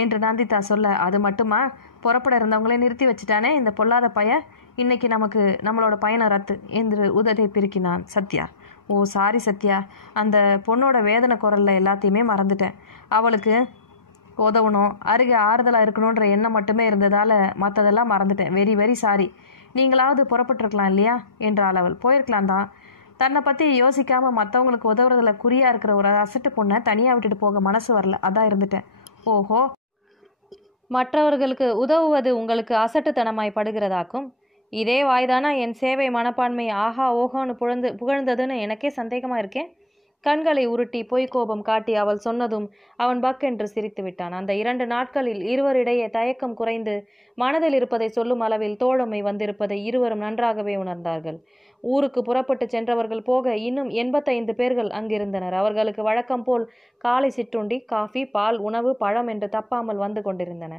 என்று நந்திதா சொல்ல, அது மட்டுமா, புறப்பட இருந்தவங்களே நிறுத்தி வச்சுட்டானே இந்த பொல்லாத பையன், இன்னைக்கு நம்மளோட பயணம் ரத்து என்று உதட்டை பிரிக்கினான் சத்யா. ஓ சாரி சத்யா, அந்த பொண்ணோட வேதனை குரலில் எல்லாத்தையுமே மறந்துட்டேன். அவளுக்கு உதவணும், அருகே ஆறுதலாக இருக்கணுன்ற எண்ணம் மட்டுமே இருந்ததால் மற்றதெல்லாம் மறந்துட்டேன். Very very sorry. நீங்களாவது புறப்பட்டுருக்கலாம் இல்லையா என்றாள் அவள். போயிருக்கலாம் தான். தன்னை பற்றி யோசிக்காமல் மற்றவங்களுக்கு உதவுறதுல குறியாக இருக்கிற ஒரு அசட்டு பொண்ணை தனியாக விட்டுட்டு போக மனசு வரல, அதான் இருந்துட்டேன். ஓஹோ, மற்றவர்களுக்கு உதவுவது உங்களுக்கு அசட்டுத்தனமாய் படுகிறதாக்கும். இதே வாய்தானா என் சேவை மனப்பான்மை ஆஹா ஓஹோன்னு புகழ்ந்ததுன்னு எனக்கே சந்தேகமாக இருக்கேன். கண்களை உருட்டி பொய்க்கோபம் காட்டி அவள் சொன்னதும் அவன் பக்கென்று சிரித்து விட்டான். அந்த 2 நாட்களில் இருவரிடையே தயக்கம் குறைந்து மனதில் இருப்பதை சொல்லும் அளவில் தோழமை வந்திருப்பதை இருவரும் நன்றாகவே உணர்ந்தார்கள். ஊருக்கு புறப்பட்டு சென்றவர்கள் போக இன்னும் 85 பேர்கள் அங்கிருந்தனர். அவர்களுக்கு வழக்கம் போல் காலை சிற்றுண்டி, காஃபி, பால், உணவு, பழம் என்று தப்பாமல் வந்து கொண்டிருந்தன.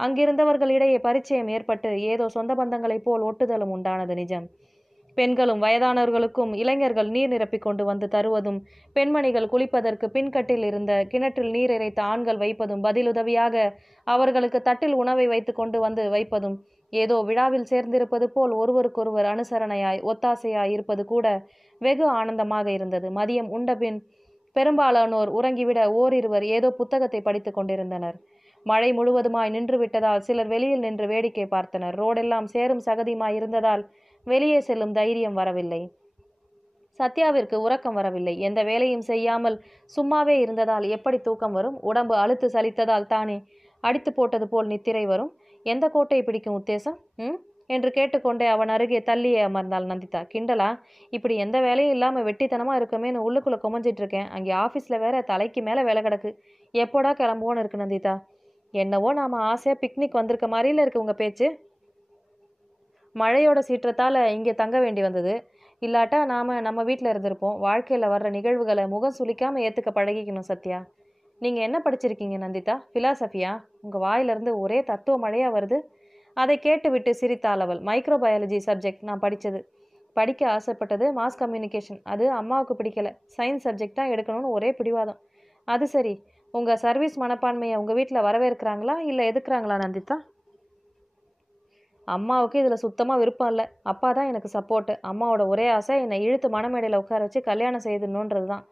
அங்கிருந்தவர்களிடையே பரிச்சயம் ஏற்பட்டு ஏதோ சொந்த பந்தங்களைப் போல் ஒட்டுதலும் உண்டானது நிஜம். பெண்களும் வயதானவர்களுக்கும் இளைஞர்கள் நீர் நிரப்பி கொண்டு வந்து தருவதும், பெண்மணிகள் குளிப்பதற்கு பின்கட்டில் இருந்த கிணற்றில் நீர் இறைத்த ஆண்கள் வைப்பதும், பதிலுதவியாக அவர்களுக்கு தட்டில் உணவை வைத்து கொண்டு வந்து வைப்பதும், ஏதோ விழாவில் சேர்ந்திருப்பது போல் ஒருவருக்கொருவர் அனுசரணையாய் ஒத்தாசையாய் இருப்பது கூட வெகு ஆனந்தமாக இருந்தது. மதியம் உண்டபின் பெரும்பாலானோர் உறங்கிவிட ஓரிருவர் ஏதோ புத்தகத்தை படித்து கொண்டிருந்தனர். மழை முழுவதுமாய் நின்று விட்டதால் சிலர் வெளியில் நின்று வேடிக்கை பார்த்தனர். ரோடெல்லாம் சேரும் சகதியுமாய் இருந்ததால் வெளியே செல்லும் தைரியம் வரவில்லை. சத்யாவிற்கு உறக்கம் வரவில்லை. எந்த வேலையும் செய்யாமல் சும்மாவே இருந்ததால் எப்படி தூக்கம் வரும்? உடம்பு அழுத்து சலித்ததால் தானே அடித்து போட்டது போல் நித்திரை வரும். எந்த கோட்டையை பிடிக்கும் உத்தேசம் என்று கேட்டுக்கொண்டே அவன் அருகே தள்ளியே அமர்ந்தாள் நந்திதா. கிண்டலா? இப்படி எந்த வேலையும் இல்லாமல் வெட்டித்தனமாக இருக்கமேன்னு உள்ளுக்குள்ளே குமஞ்சிட்டு இருக்கேன். அங்கே ஆஃபீஸில் வேற தலைக்கு மேலே வேலை கிடக்கு. எப்போடா கிளம்புவோன்னு இருக்கு நந்திதா. என்னவோ நாம் ஆசையாக பிக்னிக் வந்திருக்க மாதிரில இருக்கு உங்கள் பேச்சு. மழையோட சீற்றத்தால் இங்கே தங்க வேண்டி வந்தது. இல்லாட்டா நாம் நம்ம வீட்டில் இருந்திருப்போம். வாழ்க்கையில் வர்ற நிகழ்வுகளை முகம் சுளிக்காமல் ஏற்றுக்க பழகிக்கணும் சத்யா. நீங்கள் என்ன படிச்சிருக்கீங்க நந்திதா? ஃபிலாசபியா? உங்கள் வாயிலிருந்து ஒரே தத்துவ மழையாக வருது. அதை கேட்டுவிட்டு சிரித்தாள் அவள். மைக்ரோபயாலஜி சப்ஜெக்ட் நான் படித்தது. படிக்க ஆசைப்பட்டது மாஸ் கம்யூனிகேஷன். அது அம்மாவுக்கு பிடிக்கலை. சயின்ஸ் சப்ஜெக்ட் தான் எடுக்கணும்னு ஒரே பிடிவாதம். அது சரி, உங்கள் சர்வீஸ் மனப்பான்மையை உங்கள் வீட்டில் வரவேற்கிறாங்களா இல்லை எதுக்குறாங்களா நந்திதா? அம்மாவுக்கு இதில் சுத்தமாக விருப்பம் இல்லை. அப்பா தான் எனக்கு சப்போர்ட்டு. அம்மாவோட ஒரே ஆசை என்னை இழுத்து மனமேடையில் உட்கார வச்சு கல்யாணம் செய்துணுன்றது தான்.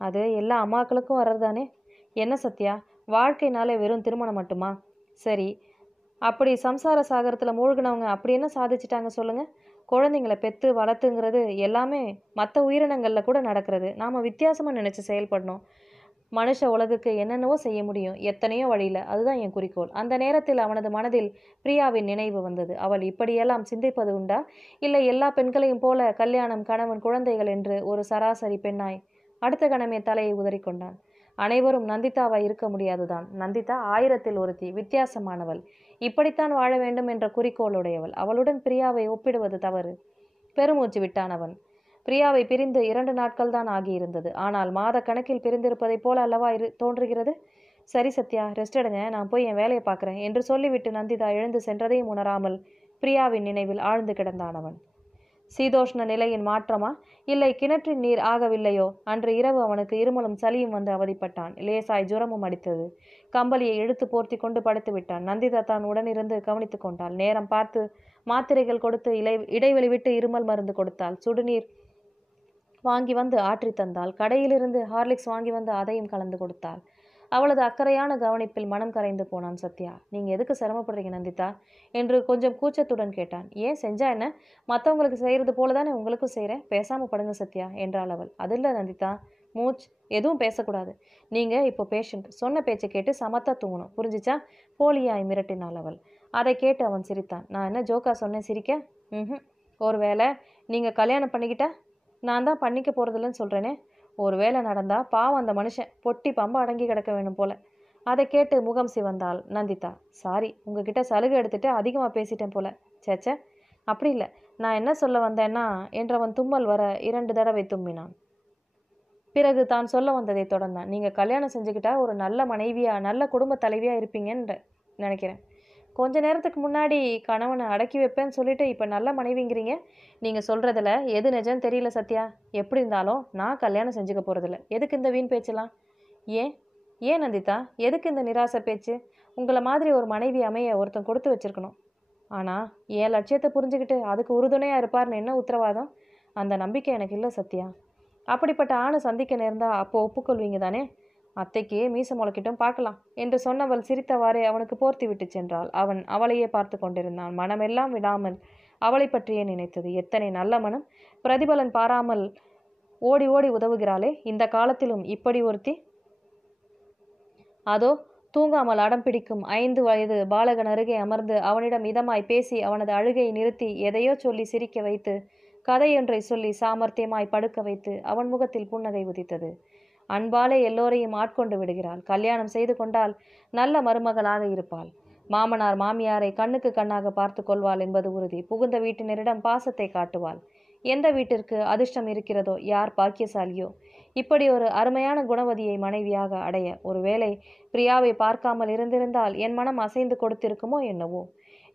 அது எல்லா அம்மாக்களுக்கும் வர்றதுதானே. என்ன சத்யா, வாழ்க்கைனாலே வெறும் திருமணம் மட்டுமா? சரி, அப்படி சம்சார சாகரத்தில் மூழ்கினவங்க அப்படி என்ன சாதிச்சிட்டாங்க சொல்லுங்கள்? குழந்தைங்களை பெற்று வளர்த்துங்கிறது எல்லாமே மற்ற உயிரினங்களில் கூட நடக்கிறது. நாம் வித்தியாசமாக நினச்சி செயல்படணும். மனுஷ உலகுக்கு என்னென்னவோ செய்ய முடியும், எத்தனையோ வழியில். அதுதான் என் குறிக்கோள். அந்த நேரத்தில் அவனது மனதில் பிரியாவின் நினைவு வந்தது. அவள் இப்படியெல்லாம் சிந்திப்பது உண்டா? இல்லை எல்லா பெண்களையும் போல கல்யாணம், கணவன், குழந்தைகள் என்று ஒரு சராசரி பெண்ணாய்? அடுத்த கணமே தலையை உதறிக்கொண்டான். அனைவரும் நந்திதாவாய் இருக்க முடியாதுதான். நந்திதா 1000ல் ஒருத்தி, வித்தியாசமானவள். இப்படித்தான் வாழ வேண்டும் என்ற குறிக்கோளுடையவள். அவளுடன் பிரியாவை ஒப்பிடுவது தவறு. பெருமூச்சு விட்டான் அவன். பிரியாவை பிரிந்து 2 நாட்கள் தான் ஆகியிருந்தது. ஆனால் மாத கணக்கில் பிரிந்திருப்பதைப் போல அல்லவா தோன்றுகிறது. சரி சத்யா, ரெஸ்ட் எடுங்க, நான் போய் என் வேலையை பார்க்குறேன் என்று சொல்லிவிட்டு நந்திதா எழுந்து சென்றதையும் உணராமல் பிரியாவின் நினைவில் ஆழ்ந்து கிடந்தான் அவன். சீதோஷ்ண நிலையின் மாற்றமா, இல்லை கிணற்றின் நீர் ஆகவில்லையோ? அன்று இரவு அவனுக்கு இருமலும் சளியும் வந்து அவதிப்பட்டான். லேசாய் ஜுரமும் அடித்தது. கம்பளியை இழுத்து போர்த்தி கொண்டு படுத்து விட்டான். நந்திதா தான் உடனிருந்து கவனித்து கொண்டாள். நேரம் பார்த்து மாத்திரைகள் கொடுத்து இடைவெளி விட்டு இருமல் மருந்து கொடுத்தாள். சுடுநீர் வாங்கி வந்து ஆற்றி தந்தாள். கடையிலிருந்து ஹார்லிக்ஸ் வாங்கி வந்து அதையும் கலந்து கொடுத்தாள். அவளது அக்கறையான கவனிப்பில் மனம் கரைந்து போனான் சத்யா. நீங்கள் எதுக்கு சிரமப்படுறீங்க நந்திதா என்று கொஞ்சம் கூச்சத்துடன் கேட்டான். ஏன், செஞ்சா என்ன? மற்றவங்களுக்கு செய்கிறது போல தானே உங்களுக்கும் செய்கிறேன். பேசாமல் படுங்க சத்யா என்றாள் அவள். அது இல்லை நந்திதா, எதுவும் பேசக்கூடாது. நீங்கள் இப்போ பேஷண்ட். சொன்ன பேச்சை கேட்டு சமத்தா தூங்கணும், புரிஞ்சிச்சா? போலியாய் மிரட்டினாள் அவள். அதை கேட்டு அவன் சிரித்தான். நான் என்ன ஜோக்கா சொன்னேன் சிரிக்க? ஒரு வேளை நீங்கள் கல்யாணம் பண்ணிக்கிட்டா? நான் தான் பண்ணிக்க போகிறதில்லன்னு சொல்கிறேனே. ஒரு வேளை நடந்தா பாவம் அந்த மனுஷன் பொட்டி பம்ப அடங்கி கிடக்க வேணும் போல. அதை கேட்டு முகம் சிவந்தாள் நந்திதா. சாரி, உங்ககிட்ட சலுகை எடுத்துட்டு அதிகமாக பேசிட்டேன் போல. சேச்சே, அப்படி இல்லை. நான் என்ன சொல்ல வந்தேன்னா என்றவன் தும்மல் வர 2 தடவை தும்மினான். பிறகு தான் சொல்ல வந்ததை தொடர்ந்தான். நீங்கள் கல்யாணம் செஞ்சுக்கிட்டா ஒரு நல்ல மனைவியாக நல்ல குடும்ப தலைவியாக இருப்பீங்கன்னு நினைக்கிறேன். கொஞ்ச நேரத்துக்கு முன்னாடி கணவனை அடக்கி வைப்பேன்னு சொல்லிட்டு இப்போ நல்ல மனைவிங்கிறீங்க. நீங்கள் சொல்கிறதுல எது நிஜம் தெரியல சத்யா. எப்படி இருந்தாலும் நான் கல்யாணம் செஞ்சுக்க போகிறதில்ல. எதுக்கு இந்த வீண் பேச்செல்லாம்? ஏன் ஏன் நந்திதா, எதுக்கு இந்த நிராசை பேச்சு? உங்களை மாதிரி ஒரு மனைவி அமைய ஒருத்தன் கொடுத்து வச்சிருக்கணும். ஆனால் என் லட்சியத்தை புரிஞ்சுக்கிட்டு அதுக்கு உறுதுணையாக இருப்பார்னு என்ன உத்தரவாதம்? அந்த நம்பிக்கை எனக்கு இல்லை சத்யா. அப்படிப்பட்ட ஆணை சந்திக்க நேர்ந்தா அப்போ ஒப்புக்கொள்வீங்க தானே? அத்தைக்கு மீச முளைக்கிட்டும் பார்க்கலாம் என்று சொன்னவள் சிரித்தவாறே அவனுக்கு போர்த்தி விட்டு சென்றாள். அவன் அவளையே பார்த்து கொண்டிருந்தான். மனமெல்லாம் விடாமல் அவளை பற்றியே நினைத்தது. எத்தனை நல்ல மனம்! பிரதிபலன் பாராமல் ஓடி ஓடி உதவுகிறாளே, இந்த காலத்திலும் இப்படி ஒருத்தி. அதோ தூங்காமல் அடம் பிடிக்கும் 5 வயது பாலகன் அருகே அமர்ந்து அவனிடம் இதமாய் பேசி அவனது அழுகை நிறுத்தி எதையோ சொல்லி சிரிக்க வைத்து கதையொன்றை சொல்லி சாமர்த்தியமாய் படுக்க வைத்து அவன் முகத்தில் புன்னகை உதித்தது. அன்பாலே எல்லோரையும் ஆட்கொண்டு விடுகிறாள். கல்யாணம் செய்து கொண்டால் நல்ல மருமகளாக இருப்பாள். மாமனார் மாமியாரை கண்ணுக்கு கண்ணாக பார்த்து கொள்வாள் என்பது உறுதி. புகுந்த வீட்டினரிடம் பாசத்தை காட்டுவாள். எந்த வீட்டிற்கு அதிர்ஷ்டம் இருக்கிறதோ, யார் பாக்கியசாலியோ, இப்படி ஒரு அருமையான குணவதியை மனைவியாக அடைய. ஒருவேளை பிரியாவை பார்க்காமல் இருந்திருந்தால் என் மனம் அசைந்து கொடுத்திருக்குமோ என்னவோ.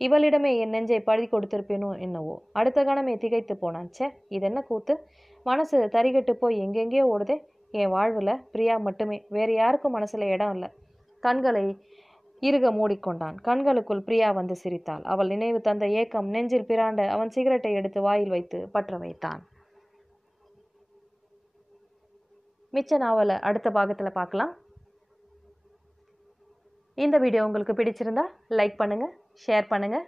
இவளிடமே என் நெஞ்சை பழி கொடுத்திருப்பேனோ என்னவோ. அடுத்த கணமே திகைத்து போனான். ச்சே, இதென்ன கூத்து! மனசு தரிகட்டு போய் எங்கெங்கேயோ ஓடுதே. என் வாழ்வில் பிரியா மட்டுமே, வேறு யாருக்கும் மனசில் இடம் இல்லை. கண்களை இறுக மூடிக்கொண்டான். கண்களுக்குள் பிரியா வந்து சிரித்தாள். அவள் நினைவு தந்த ஏக்கம் நெஞ்சில் பிராண்ட அவன் சிகரெட்டை எடுத்து வாயில் வைத்து பற்ற வைத்தான். மிச்ச நாவலை அடுத்த பாகத்தில் பார்க்கலாம். இந்த வீடியோ உங்களுக்கு பிடிச்சிருந்தா லைக் பண்ணுங்கள், ஷேர் பண்ணுங்கள்,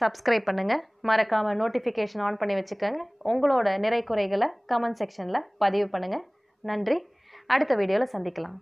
சப்ஸ்கிரைப் பண்ணுங்கள். மறக்காமல் நோட்டிஃபிகேஷன் ஆன் பண்ணி வச்சுக்கோங்க. உங்களோட நிறை குறைகளை கமெண்ட் செக்ஷனில் பதிவு பண்ணுங்கள். நன்றி. அடுத்த வீடியோவில் சந்திக்கலாம்.